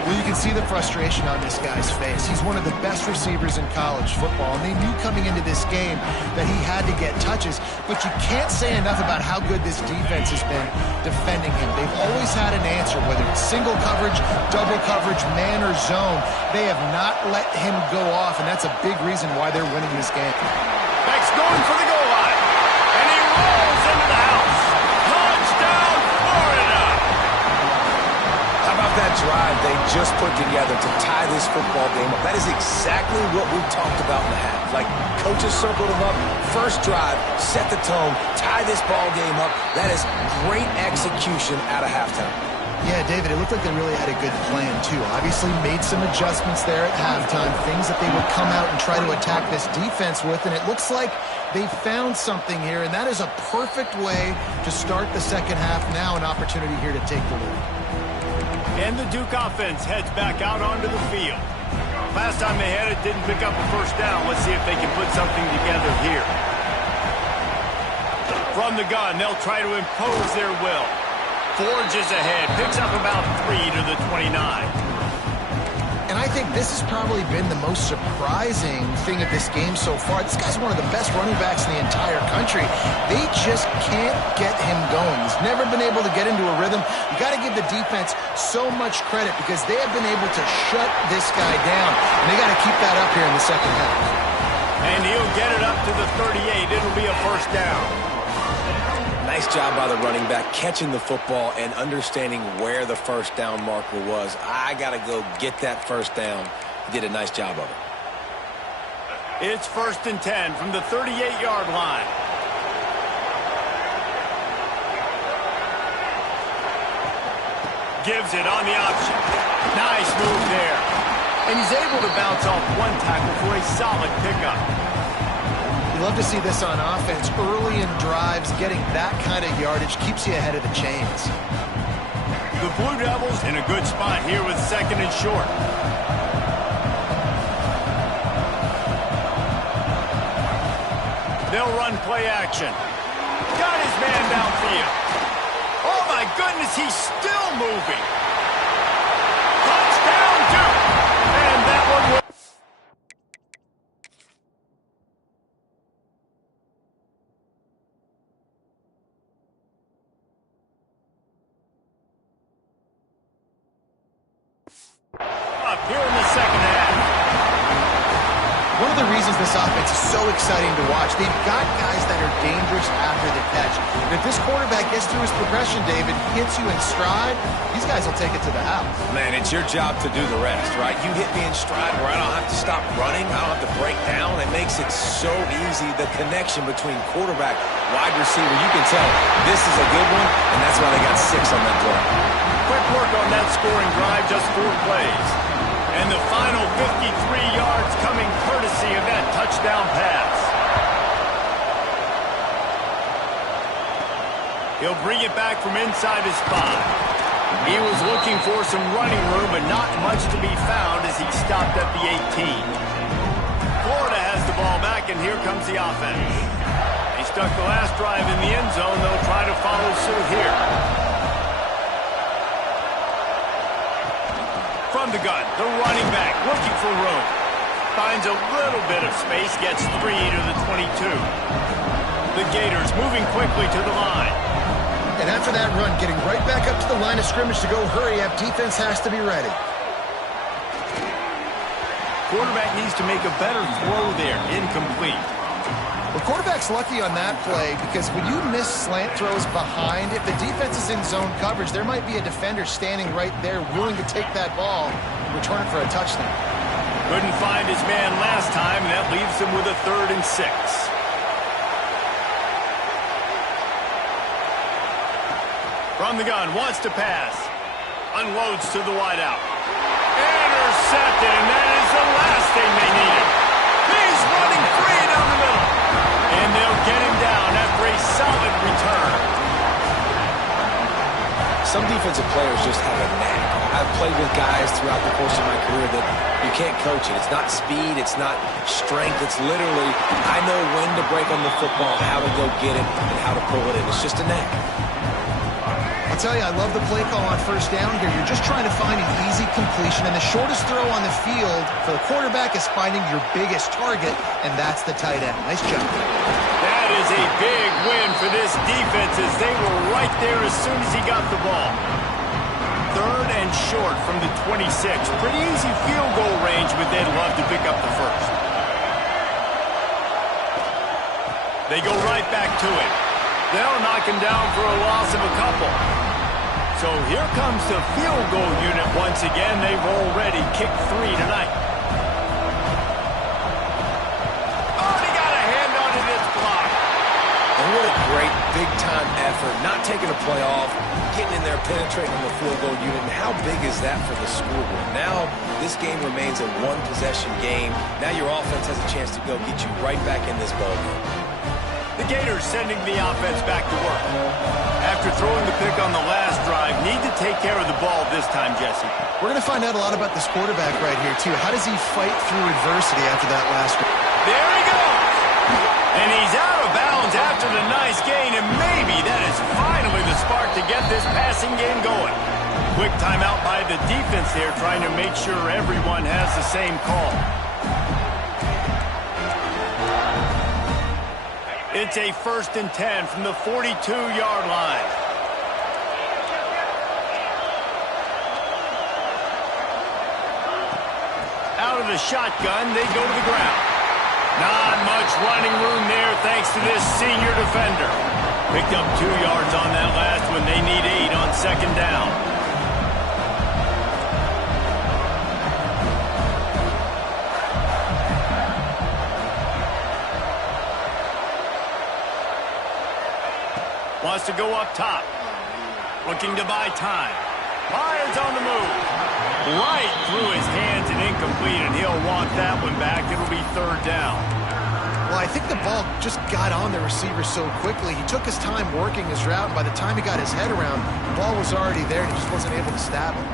Well, you can see the frustration on this guy's face. He's one of the best receivers in college football, and they knew coming into this game that he had to get touches, but you can't say enough about how good this defense has been defending him. They've always had an answer, whether it's single coverage, double coverage, man or zone. They have not let him go off, and that's a big reason why they're winning this game. Beck's going for the goal line, and he rolls into the house. Touchdown, Florida! How about that drive they just put together to tie this football game up. That is exactly what we talked about in the half. Like, coaches circled them up, first drive, set the tone, tie this ball game up. That is great execution out of halftime. Yeah, David, it looked like they really had a good plan, too. Obviously made some adjustments there at halftime, things that they would come out and try to attack this defense with, and it looks like they found something here, and that is a perfect way to start the second half. Now an opportunity here to take the lead. And the Duke offense heads back out onto the field. Last time they had it, didn't pick up a first down. Let's see if they can put something together here. From the gun, they'll try to impose their will. Forges ahead, picks up about 3 to the 29. And I think this has probably been the most surprising thing of this game so far. This guy's one of the best running backs in the entire country. They just can't get him going. He's never been able to get into a rhythm. You got to give the defense so much credit because they have been able to shut this guy down. And they got to keep that up here in the second half. And he'll get it up to the 38. It'll be a first down. Nice job by the running back catching the football and understanding where the first down marker was. I got to go get that first down. He did a nice job of it. It's 1st and 10 from the 38-yard line. Gives it on the option. Nice move there. And he's able to bounce off one tackle for a solid pickup. You love to see this on offense. Early in drives, getting that kind of yardage keeps you ahead of the chains. The Blue Devils in a good spot here with 2nd and short. They'll run play action. Got his man downfield. Oh my goodness, he's still moving. Touchdown, Duke. And that one was... up here in the second half. One of the reasons this offense is so exciting to watch, they've got guys that are dangerous after the catch. And if this quarterback gets through his progression, David, hits you in stride, these guys will take it to the house. Man, it's your job to do the rest, right? You hit me in stride where I don't have to stop running. I don't have to break down. It makes it so easy. The connection between quarterback, wide receiver, you can tell this is a good one, and that's why they got 6 on that play. Quick work on that scoring drive, just 4 plays. And the final 53 yards coming courtesy of that touchdown pass. He'll bring it back from inside his 5. He was looking for some running room, but not much to be found as he stopped at the 18. Florida has the ball back, and here comes the offense. They stuck the last drive in the end zone. They'll try to follow suit here. From the gun, the running back looking for room. Finds a little bit of space, gets 3 to the 22. The Gators moving quickly to the line. And after that run, getting right back up to the line of scrimmage to go hurry up, defense has to be ready. Quarterback needs to make a better throw there, incomplete. The quarterback's lucky on that play because when you miss slant throws behind, if the defense is in zone coverage, there might be a defender standing right there willing to take that ball and return it for a touchdown. Couldn't find his man last time, and that leaves him with a 3rd and 6. From the gun, wants to pass. Unloads to the wideout. Intercepted, and that is the last thing they needed. He's running free down the middle. And they'll get him down after a solid return. Some defensive players just have a knack. I've played with guys throughout the course of my career that you can't coach it. It's not speed, it's not strength. It's literally, I know when to break on the football, how to go get it, and how to pull it in. It's just a knack. I'll tell you, I love the play call on first down here. You're just trying to find an easy completion, and the shortest throw on the field for the quarterback is finding your biggest target, and that's the tight end. Nice job. That is a big win for this defense as they were right there as soon as he got the ball. 3rd and short from the 26. Pretty easy field goal range, but they'd love to pick up the first. They go right back to it. They'll knock him down for a loss of a couple. So here comes the field goal unit once again. They've already kicked 3 tonight. Oh, he got a hand on it. It's blocked. And what a great big-time effort. Not taking a play off, getting in there, penetrating on the field goal unit. And how big is that for the scoreboard? Now this game remains a one-possession game. Now your offense has a chance to go get you right back in this ballgame. The Gators sending the offense back to work. After throwing the pick on the last drive, need to take care of the ball this time, Jesse. We're going to find out a lot about this quarterback right here, too. How does he fight through adversity after that last one? There he goes! And he's out of bounds after the nice gain, and maybe that is finally the spark to get this passing game going. Quick timeout by the defense there, trying to make sure everyone has the same call. It's a 1st and 10 from the 42-yard line. Out of the shotgun, they go to the ground. Not much running room there thanks to this senior defender. Picked up 2 yards on that last one. They need 8 on 2nd down. Wants to go up top. Looking to buy time. Lions on the move. Right through his hands and incomplete, and he'll want that one back. It'll be 3rd down. Well, I think the ball just got on the receiver so quickly. He took his time working his route, and by the time he got his head around, the ball was already there, and he just wasn't able to stab it.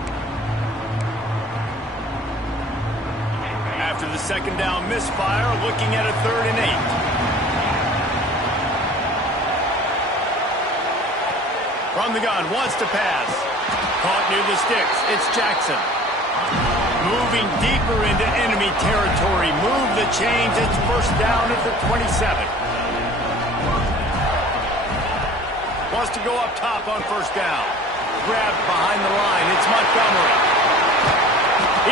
After the 2nd down misfire, looking at a 3rd and 8. From the gun, wants to pass. Caught near the sticks. It's Jackson. Moving deeper into enemy territory. Move the chains. It's 1st down at the 27. Wants to go up top on 1st down. Grabbed behind the line. It's Montgomery.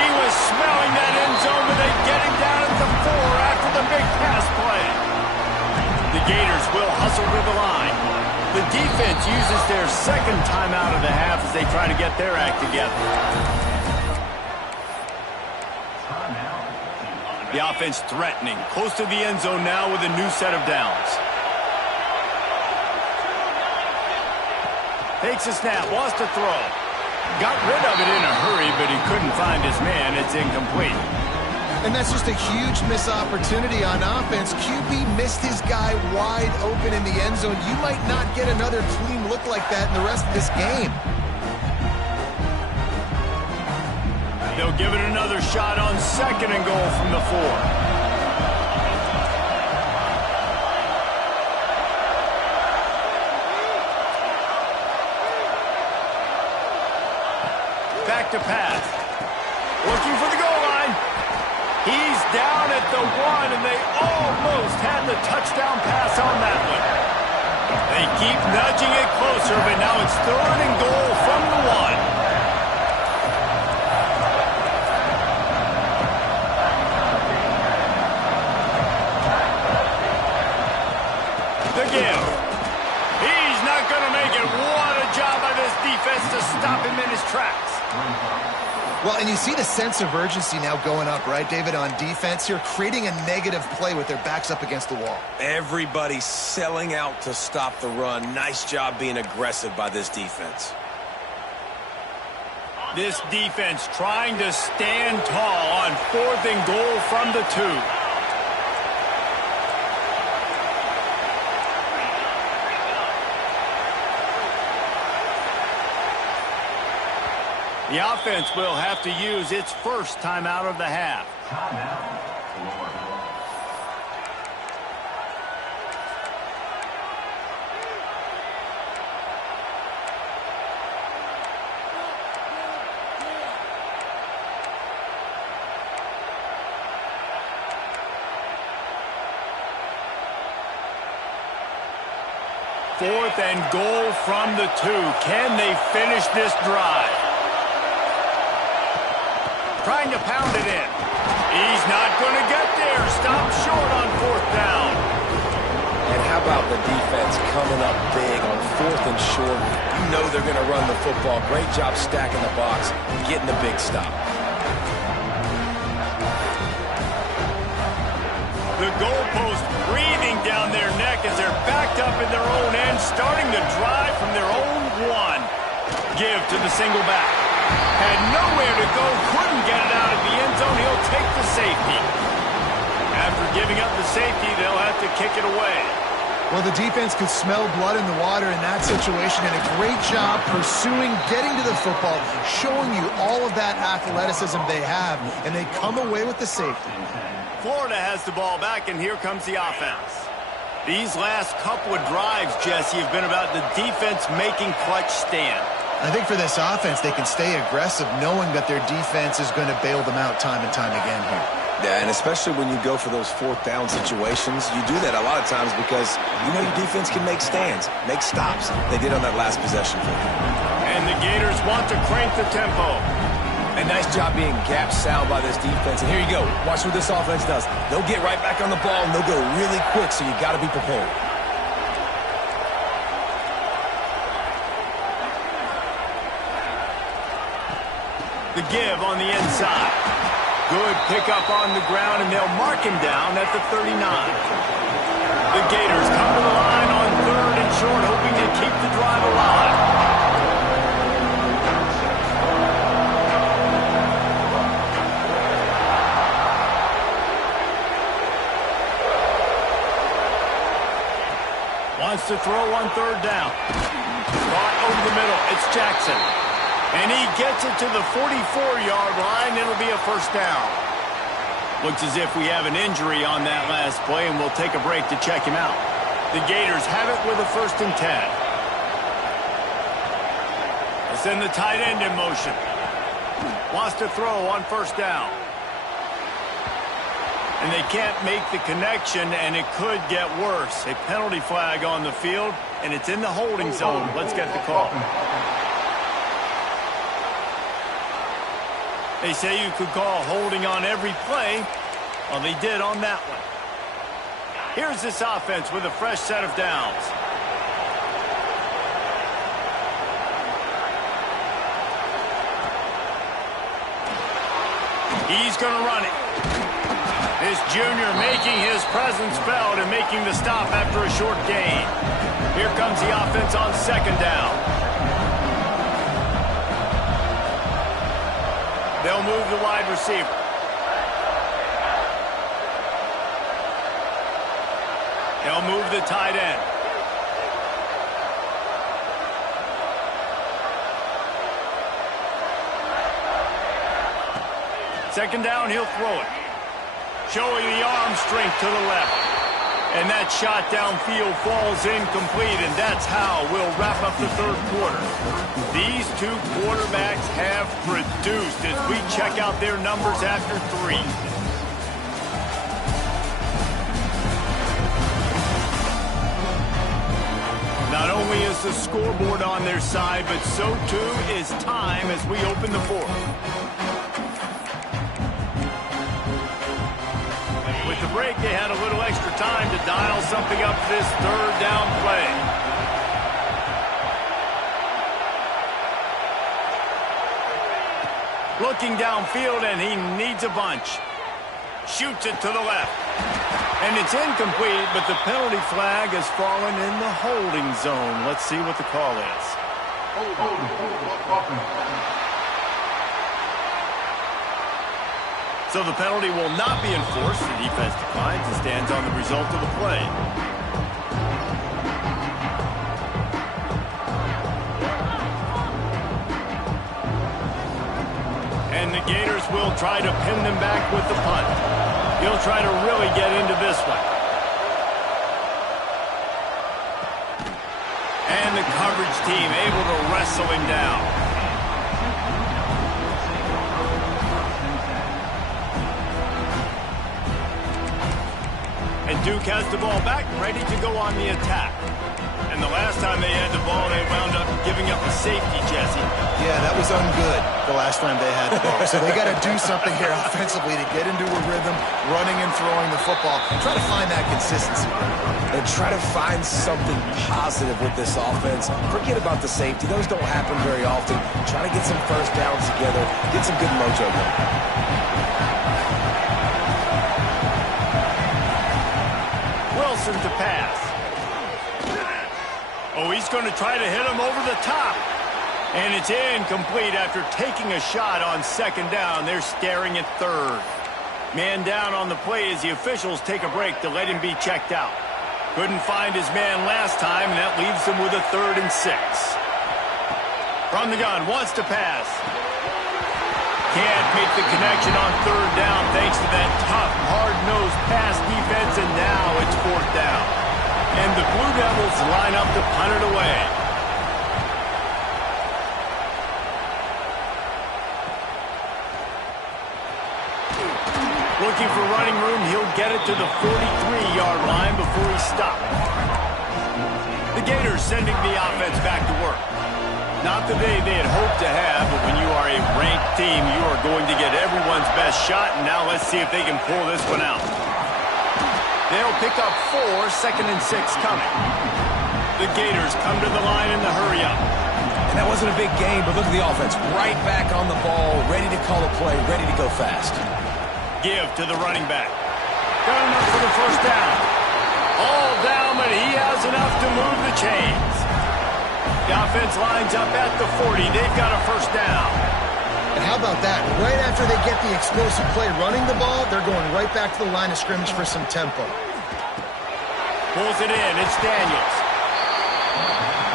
He was smelling that end zone, but they get him down at the 4 after the big pass play. The Gators will hustle to the line. The defense uses their 2nd timeout of the half as they try to get their act together. The offense threatening, close to the end zone now with a new set of downs. Takes a snap, wants to throw. Got rid of it in a hurry, but he couldn't find his man. It's incomplete. And that's just a huge missed opportunity on offense. QB missed his guy wide open in the end zone. You might not get another clean look like that in the rest of this game. They'll give it another shot on 2nd and goal from the 4. Back to pass. Looking for the goal line. He's down at the 1, and they almost had the touchdown pass on that one. They keep nudging it closer, but now it's 3rd and goal from the 1. The give. He's not going to make it. What a job by this defense to stop him in his tracks. Well, and you see the sense of urgency now going up, right, David, on defense here, creating a negative play with their backs up against the wall. Everybody's selling out to stop the run. Nice job being aggressive by this defense. This defense trying to stand tall on 4th and goal from the 2. The offense will have to use its 1st timeout of the half. Fourth and goal from the 2. Can they finish this drive? Trying to pound it in. He's not going to get there. Stop short on 4th down. And how about the defense coming up big on 4th and short? You know they're going to run the football. Great job stacking the box, getting the big stop. The goalpost breathing down their neck as they're backed up in their own end, starting to drive from their own one. Give to the single back. Had nowhere to go, couldn't get it out of the end zone. He'll take the safety. After giving up the safety, they'll have to kick it away. Well, the defense could smell blood in the water in that situation, and a great job pursuing, getting to the football, showing you all of that athleticism they have, and they come away with the safety. Florida has the ball back, and here comes the offense. These last couple of drives, Jesse, have been about the defense making clutch stand. I think for this offense, they can stay aggressive knowing that their defense is going to bail them out time and time again here. Yeah, and especially when you go for those 4th down situations, you do that a lot of times because you know your defense can make stands, make stops. They did on that last possession for you. And the Gators want to crank the tempo. A nice job being gap sound by this defense. And here you go. Watch what this offense does. They'll get right back on the ball, and they'll go really quick, so you got to be prepared. The give on the inside. Good pickup on the ground, and they'll mark him down at the 39. The Gators come to the line on 3rd and short, hoping to keep the drive alive. Wants to throw on 3rd down. Caught over the middle. It's Jackson. And he gets it to the 44-yard line. It'll be a 1st down. Looks as if we have an injury on that last play, and we'll take a break to check him out. The Gators have it with a 1st and 10. They send the tight end in motion. Wants to throw on 1st down. And they can't make the connection, and it could get worse. A penalty flag on the field, and it's in the holding zone. Let's get the call. They say you could call holding on every play. Well, they did on that one. Here's this offense with a fresh set of downs. He's going to run it. This junior making his presence felt and making the stop after a short gain. Here comes the offense on 2nd down. They'll move the wide receiver. They'll move the tight end. Second down, he'll throw it. Showing the arm strength to the left. And that shot downfield falls incomplete, and that's how we'll wrap up the 3rd quarter. These two quarterbacks have produced as we check out their numbers after 3. Not only is the scoreboard on their side, but so too is time as we open the 4th. With the break, they had a little extra time to dial something up this 3rd down play. Looking downfield, and he needs a bunch. Shoots it to the left. And it's incomplete, but the penalty flag has fallen in the holding zone. Let's see what the call is. So the penalty will not be enforced. The defense declines and stands on the result of the play. And the Gators will try to pin them back with the punt. He'll try to really get into this one. And the coverage team able to wrestle him down. And Duke has the ball back, ready to go on the attack. And the last time they had the ball, they wound up giving up a safety, Jesse. Yeah, that was ungood the last time they had the ball. So they got to do something here offensively to get into a rhythm, running and throwing the football. Try to find that consistency. And try to find something positive with this offense. Forget about the safety. Those don't happen very often. Try to get some first downs together. Get some good mojo going. Wilson to pass. Oh, he's going to try to hit him over the top. And it's incomplete after taking a shot on second down. They're staring at third. Man down on the play as the officials take a break to let him be checked out. Couldn't find his man last time, and that leaves him with a 3rd and 6. From the gun, wants to pass. Can't make the connection on 3rd down thanks to that tough, hard-nosed pass defense, and now it's 4th down. And the Blue Devils line up to punt it away. Looking for running room, he'll get it to the 43-yard line before he stopped. The Gators sending the offense back to work. Not the day they had hoped to have, but when you are a ranked team, you are going to get everyone's best shot, and now let's see if they can pull this one out. They'll pick up 4, 2nd and 6 coming. The Gators come to the line in the hurry up. And that wasn't a big game, but look at the offense. Right back on the ball, ready to call a play, ready to go fast. Give to the running back. Got enough for the first down. All down, but he has enough to move the chains. The offense lines up at the 40. They've got a first down. And how about that? Right after they get the explosive play running the ball, they're going right back to the line of scrimmage for some tempo. Pulls it in. It's Daniels.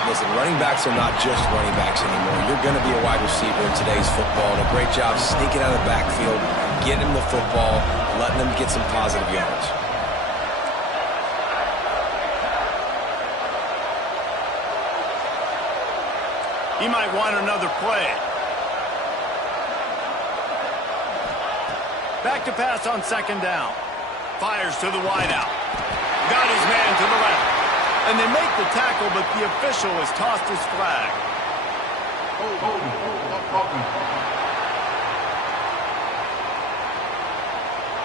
Listen, running backs are not just running backs anymore. You're going to be a wide receiver in today's football. And a great job sneaking out of the backfield, getting them the football, letting them get some positive yards. He might want another play. Back to pass on second down. Fires to the wideout. Got his man to the left. And they make the tackle, but the official has tossed his flag.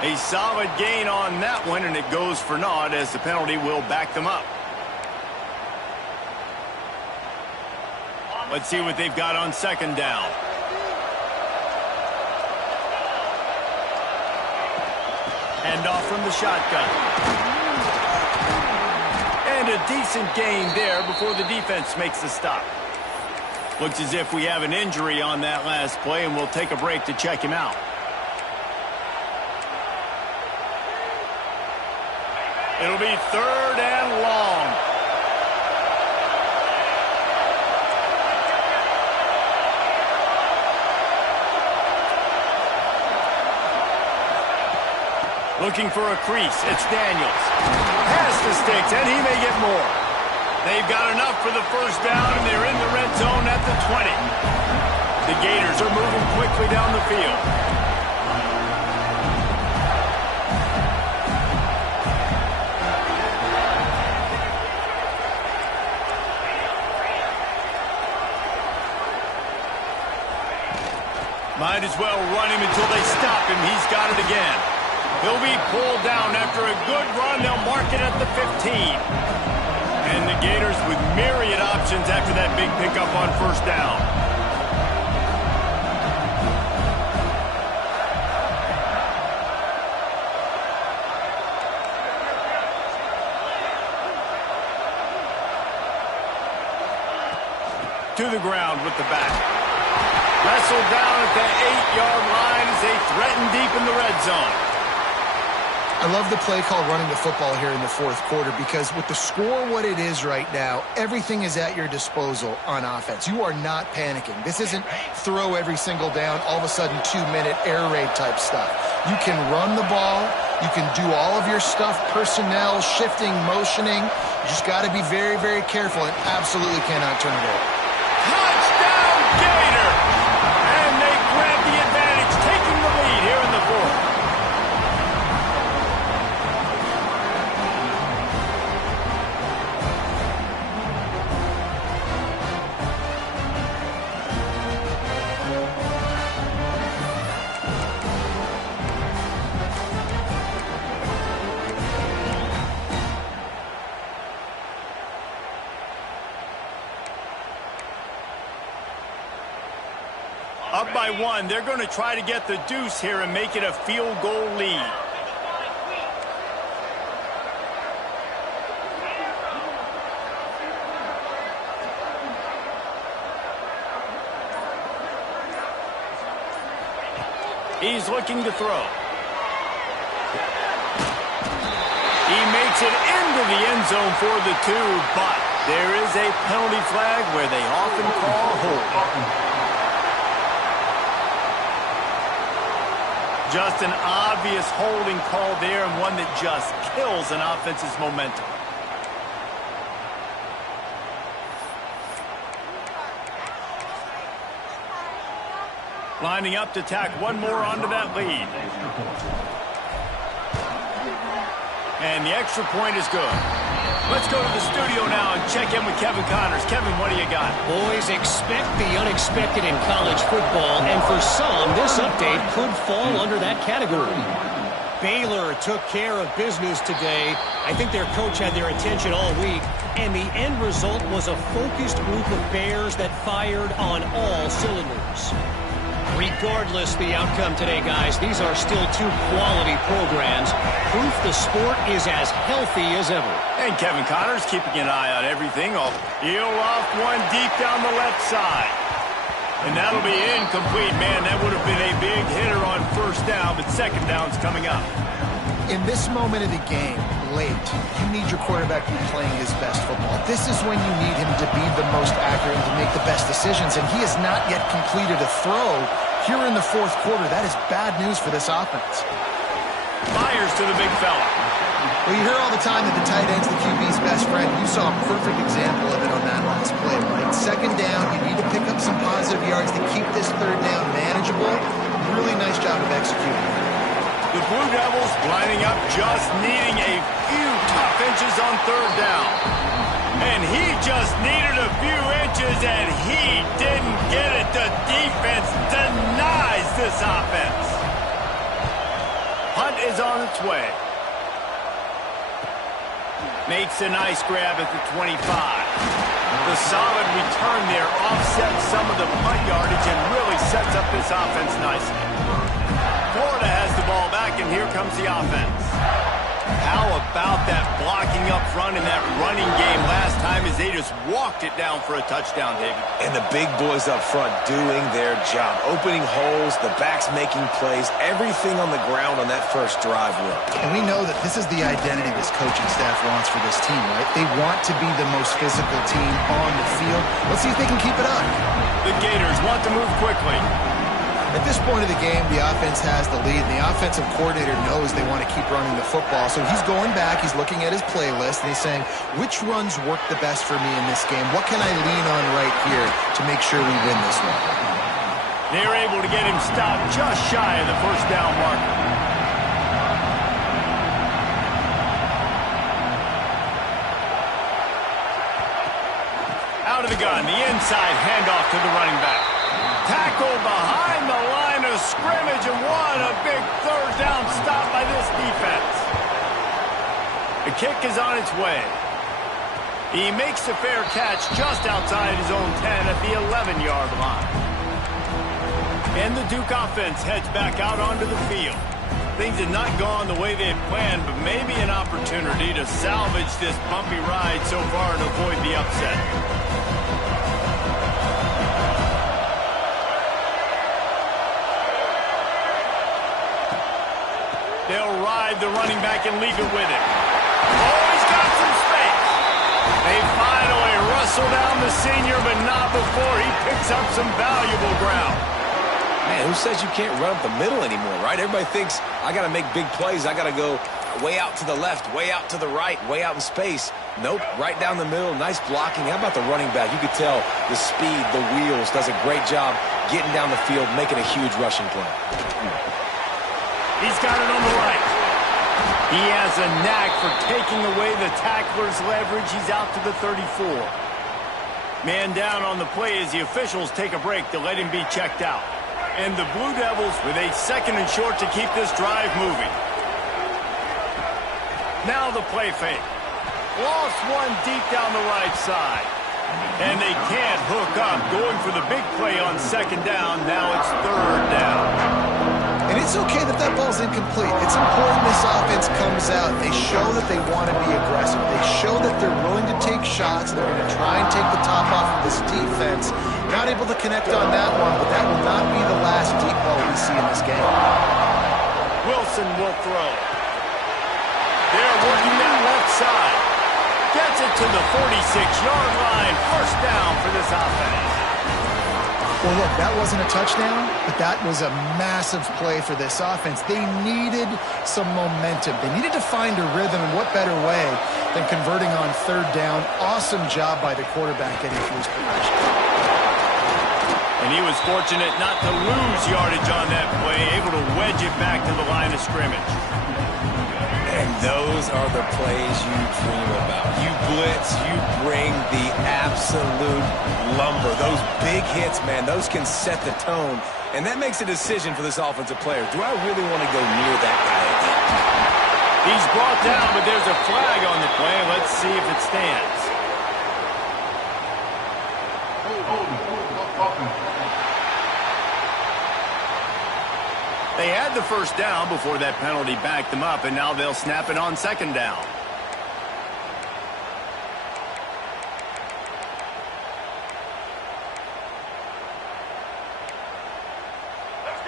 A solid gain on that one, and it goes for naught as the penalty will back them up. Let's see what they've got on second down. Hand off from the shotgun. And a decent gain there before the defense makes the stop. Looks as if we have an injury on that last play, and we'll take a break to check him out. It'll be 3rd and long. Looking for a crease. It's Daniels. Pass the sticks, and he may get more. They've got enough for the first down, and they're in the red zone at the 20. The Gators are moving quickly down the field. Might as well run him until they stop him. He's got it again. He'll be pulled down after a good run. They'll mark it at the 15. And the Gators with myriad options after that big pickup on first down. To the ground with the back. Wrestled down at the 8-yard line as they threaten deep in the red zone. I love the play call running the football here in the 4th quarter because with the score what it is right now, everything is at your disposal on offense. You are not panicking. This isn't throw every single down, all of a sudden 2-minute air raid type stuff. You can run the ball. You can do all of your stuff, personnel, shifting, motioning. You just got to be very, very careful and absolutely cannot turn it over. Touchdown, Gator! And they grab the advantage, taking the lead here in the 4th. up by one. They're going to try to get the deuce here and make it a field goal lead. He's looking to throw. He makes it into the end zone for the 2, but there is a penalty flag where they often call holding. Just an obvious holding call there, and one that just kills an offense's momentum. Lining up to tack one more onto that lead. And the extra point is good. Let's go to the studio now and check in with Kevin Connors. Kevin, what do you got? Boys, expect the unexpected in college football, and for some, this update could fall under that category. Baylor took care of business today. I think their coach had their attention all week, and the end result was a focused group of Bears that fired on all cylinders. Regardless the outcome today, guys, these are still 2 quality programs. Proof the sport is as healthy as ever. And Kevin Connors keeping an eye on everything. He'll off one deep down the left side. And that'll be incomplete. Man, that would have been a big hitter on first down, but second down's coming up. In this moment of the game, late, you need your quarterback to be playing his best football. This is when you need him to be the most accurate and to make the best decisions, and he has not yet completed a throw here in the 4th quarter. That is bad news for this offense. Fires to the big fella. Well, you hear all the time that the tight end's the QB's best friend. You saw a perfect example of it on that last play, right? Second down, you need to pick up some positive yards to keep this third down manageable. Really nice job of executing. The Blue Devils lining up, just needing a few tough inches on third down. And he just needed a few inches, and he didn't get it. The defense denies this offense. Hunt is on its way. Makes a nice grab at the 25. The solid return there offsets some of the punt yardage and really sets up this offense nicely. Florida has the ball back, and here comes the offense. How about that blocking up front in that running game last time as they just walked it down for a touchdown, David? And the big boys up front doing their job. Opening holes, the backs making plays, everything on the ground on that first drive worked. And we know that this is the identity this coaching staff wants for this team, right? They want to be the most physical team on the field. Let's see if they can keep it up. The Gators want to move quickly. At this point of the game, the offense has the lead, and the offensive coordinator knows they want to keep running the football. So he's going back, he's looking at his playlist, and he's saying, which runs work the best for me in this game? What can I lean on right here to make sure we win this one? They're able to get him stopped just shy of the first down marker. Out of the gun, the inside handoff to the running back. Tackle behind the line of scrimmage, and what a big third down stop by this defense. The kick is on its way. He makes a fair catch just outside his own 10 at the 11-yard line. And the Duke offense heads back out onto the field. Things had not gone the way they had planned, but maybe an opportunity to salvage this bumpy ride so far and avoid the upset. They'll ride the running back and leave it with him. Oh, he's got some space. They finally wrestle down the senior, but not before he picks up some valuable ground. Man, who says you can't run up the middle anymore, right? Everybody thinks, I got to make big plays. I got to go way out to the left, way out to the right, way out in space. Nope, right down the middle, nice blocking. How about the running back? You could tell the speed, the wheels, does a great job getting down the field, making a huge rushing play. He's got it on the right. He has a knack for taking away the tackler's leverage. He's out to the 34. Man down on the play as the officials take a break to let him be checked out. And the Blue Devils with a second and short to keep this drive moving. Now the play fake. Lost one deep down the right side. And they can't hook up. Going for the big play on second down. Now it's third down. And it's okay that that ball's incomplete. It's important this offense comes out. They show that they want to be aggressive. They show that they're willing to take shots. They're going to try and take the top off of this defense. Not able to connect on that one, but that will not be the last deep ball we see in this game. Wilson will throw. They're working that left side. Gets it to the 46-yard line. First down for this offense. Well, look, that wasn't a touchdown, but that was a massive play for this offense. They needed some momentum. They needed to find a rhythm, and what better way than converting on third down. Awesome job by the quarterback getting through his progression. And he was fortunate not to lose yardage on that play, able to wedge it back to the line of scrimmage. And those are the plays you dream about. You blitz, you bring the absolute lumber. Those big hits, man, those can set the tone. And that makes a decision for this offensive player. Do I really want to go near that guy again? He's brought down, but there's a flag on the play. Let's see if it stands. They had the first down before that penalty backed them up, and now they'll snap it on second down.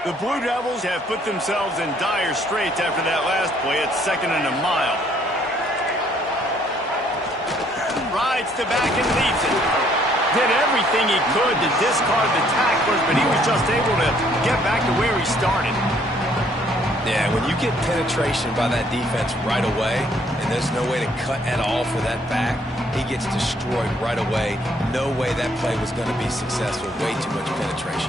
The Blue Devils have put themselves in dire straits after that last play. It's second and a mile. Rides to back and leads it. Did everything he could to discard the tacklers, but he was just able to get back to where he started. Yeah, when you get penetration by that defense right away, and there's no way to cut at all for that back, he gets destroyed right away. No way that play was going to be successful. Way too much penetration.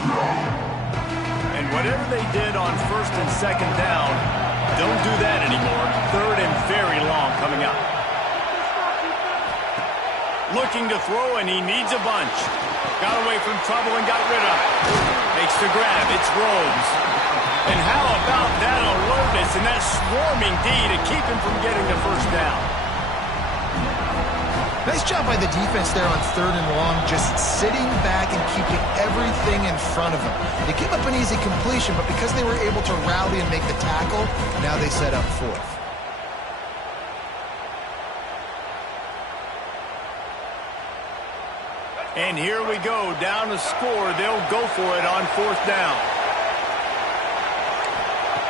And whatever they did on first and second down, don't do that anymore. Third and very long coming up. Looking to throw, and he needs a bunch. Got away from trouble and got rid of it. Makes the grab. It's Rhodes. And how about that alertness and that swarming D to keep him from getting the first down? Nice job by the defense there on third and long, just sitting back and keeping everything in front of them. They gave up an easy completion, but because they were able to rally and make the tackle, now they set up fourth. And here we go, down to score. They'll go for it on fourth down.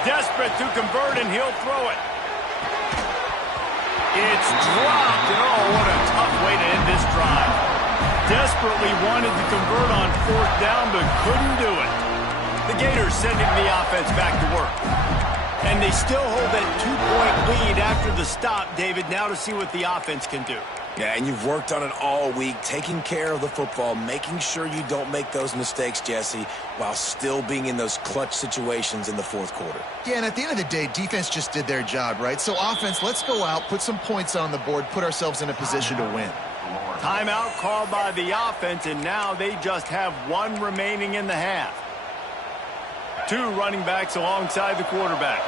Desperate to convert, and he'll throw it. It's dropped, and oh, what a tough way to end this drive. Desperately wanted to convert on fourth down, but couldn't do it. The Gators sending the offense back to work. And they still hold that 2-point lead after the stop, David, now to see what the offense can do. Yeah, and you've worked on it all week, taking care of the football, making sure you don't make those mistakes, Jesse, while still being in those clutch situations in the fourth quarter. Yeah, and at the end of the day, defense just did their job, right? So offense, let's go out, put some points on the board, put ourselves in a position to win. Timeout called by the offense, and now they just have one remaining in the half. Two running backs alongside the quarterback.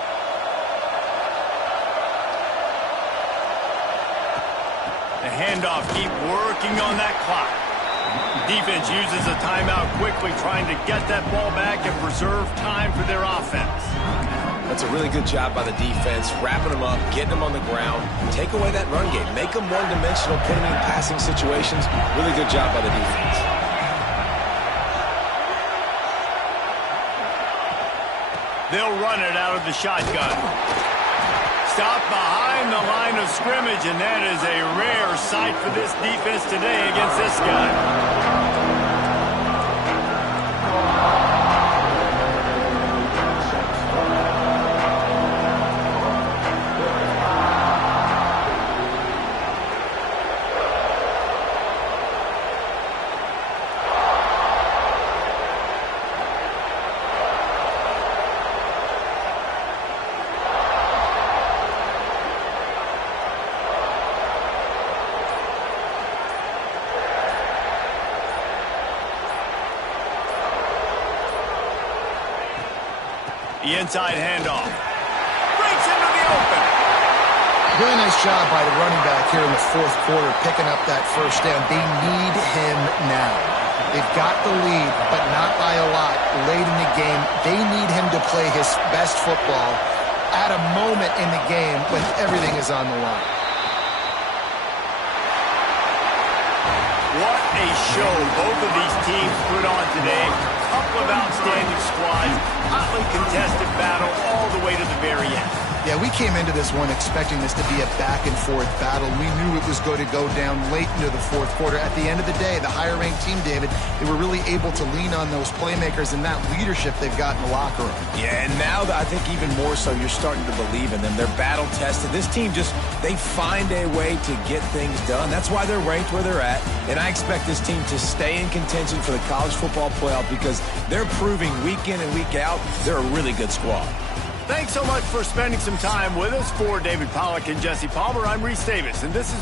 The handoff, keep working on that clock. Defense uses a timeout quickly, trying to get that ball back and preserve time for their offense. That's a really good job by the defense, wrapping them up, getting them on the ground, take away that run game, make them one-dimensional, put them in passing situations. Really good job by the defense. They'll run it out of the shotgun. Stopped behind the line of scrimmage, and that is a rare sight for this defense today against this guy. The inside handoff. Breaks into the open. Really nice job by the running back here in the fourth quarter, picking up that first down. They need him now. They've got the lead, but not by a lot late in the game. They need him to play his best football at a moment in the game when everything is on the line. What a show both of these teams put on today. Couple of outstanding squads, hotly contested battle all the way to the very end. Yeah, we came into this one expecting this to be a back-and-forth battle. We knew it was going to go down late into the fourth quarter. At the end of the day, the higher-ranked team, David, they were really able to lean on those playmakers and that leadership they've got in the locker room. Yeah, and now I think even more so, you're starting to believe in them. They're battle-tested. This team they find a way to get things done. That's why they're ranked where they're at. And I expect this team to stay in contention for the college football playoff because they're proving week in and week out they're a really good squad. Thanks so much for spending some time with us. For David Pollack and Jesse Palmer, I'm Reese Davis, and this is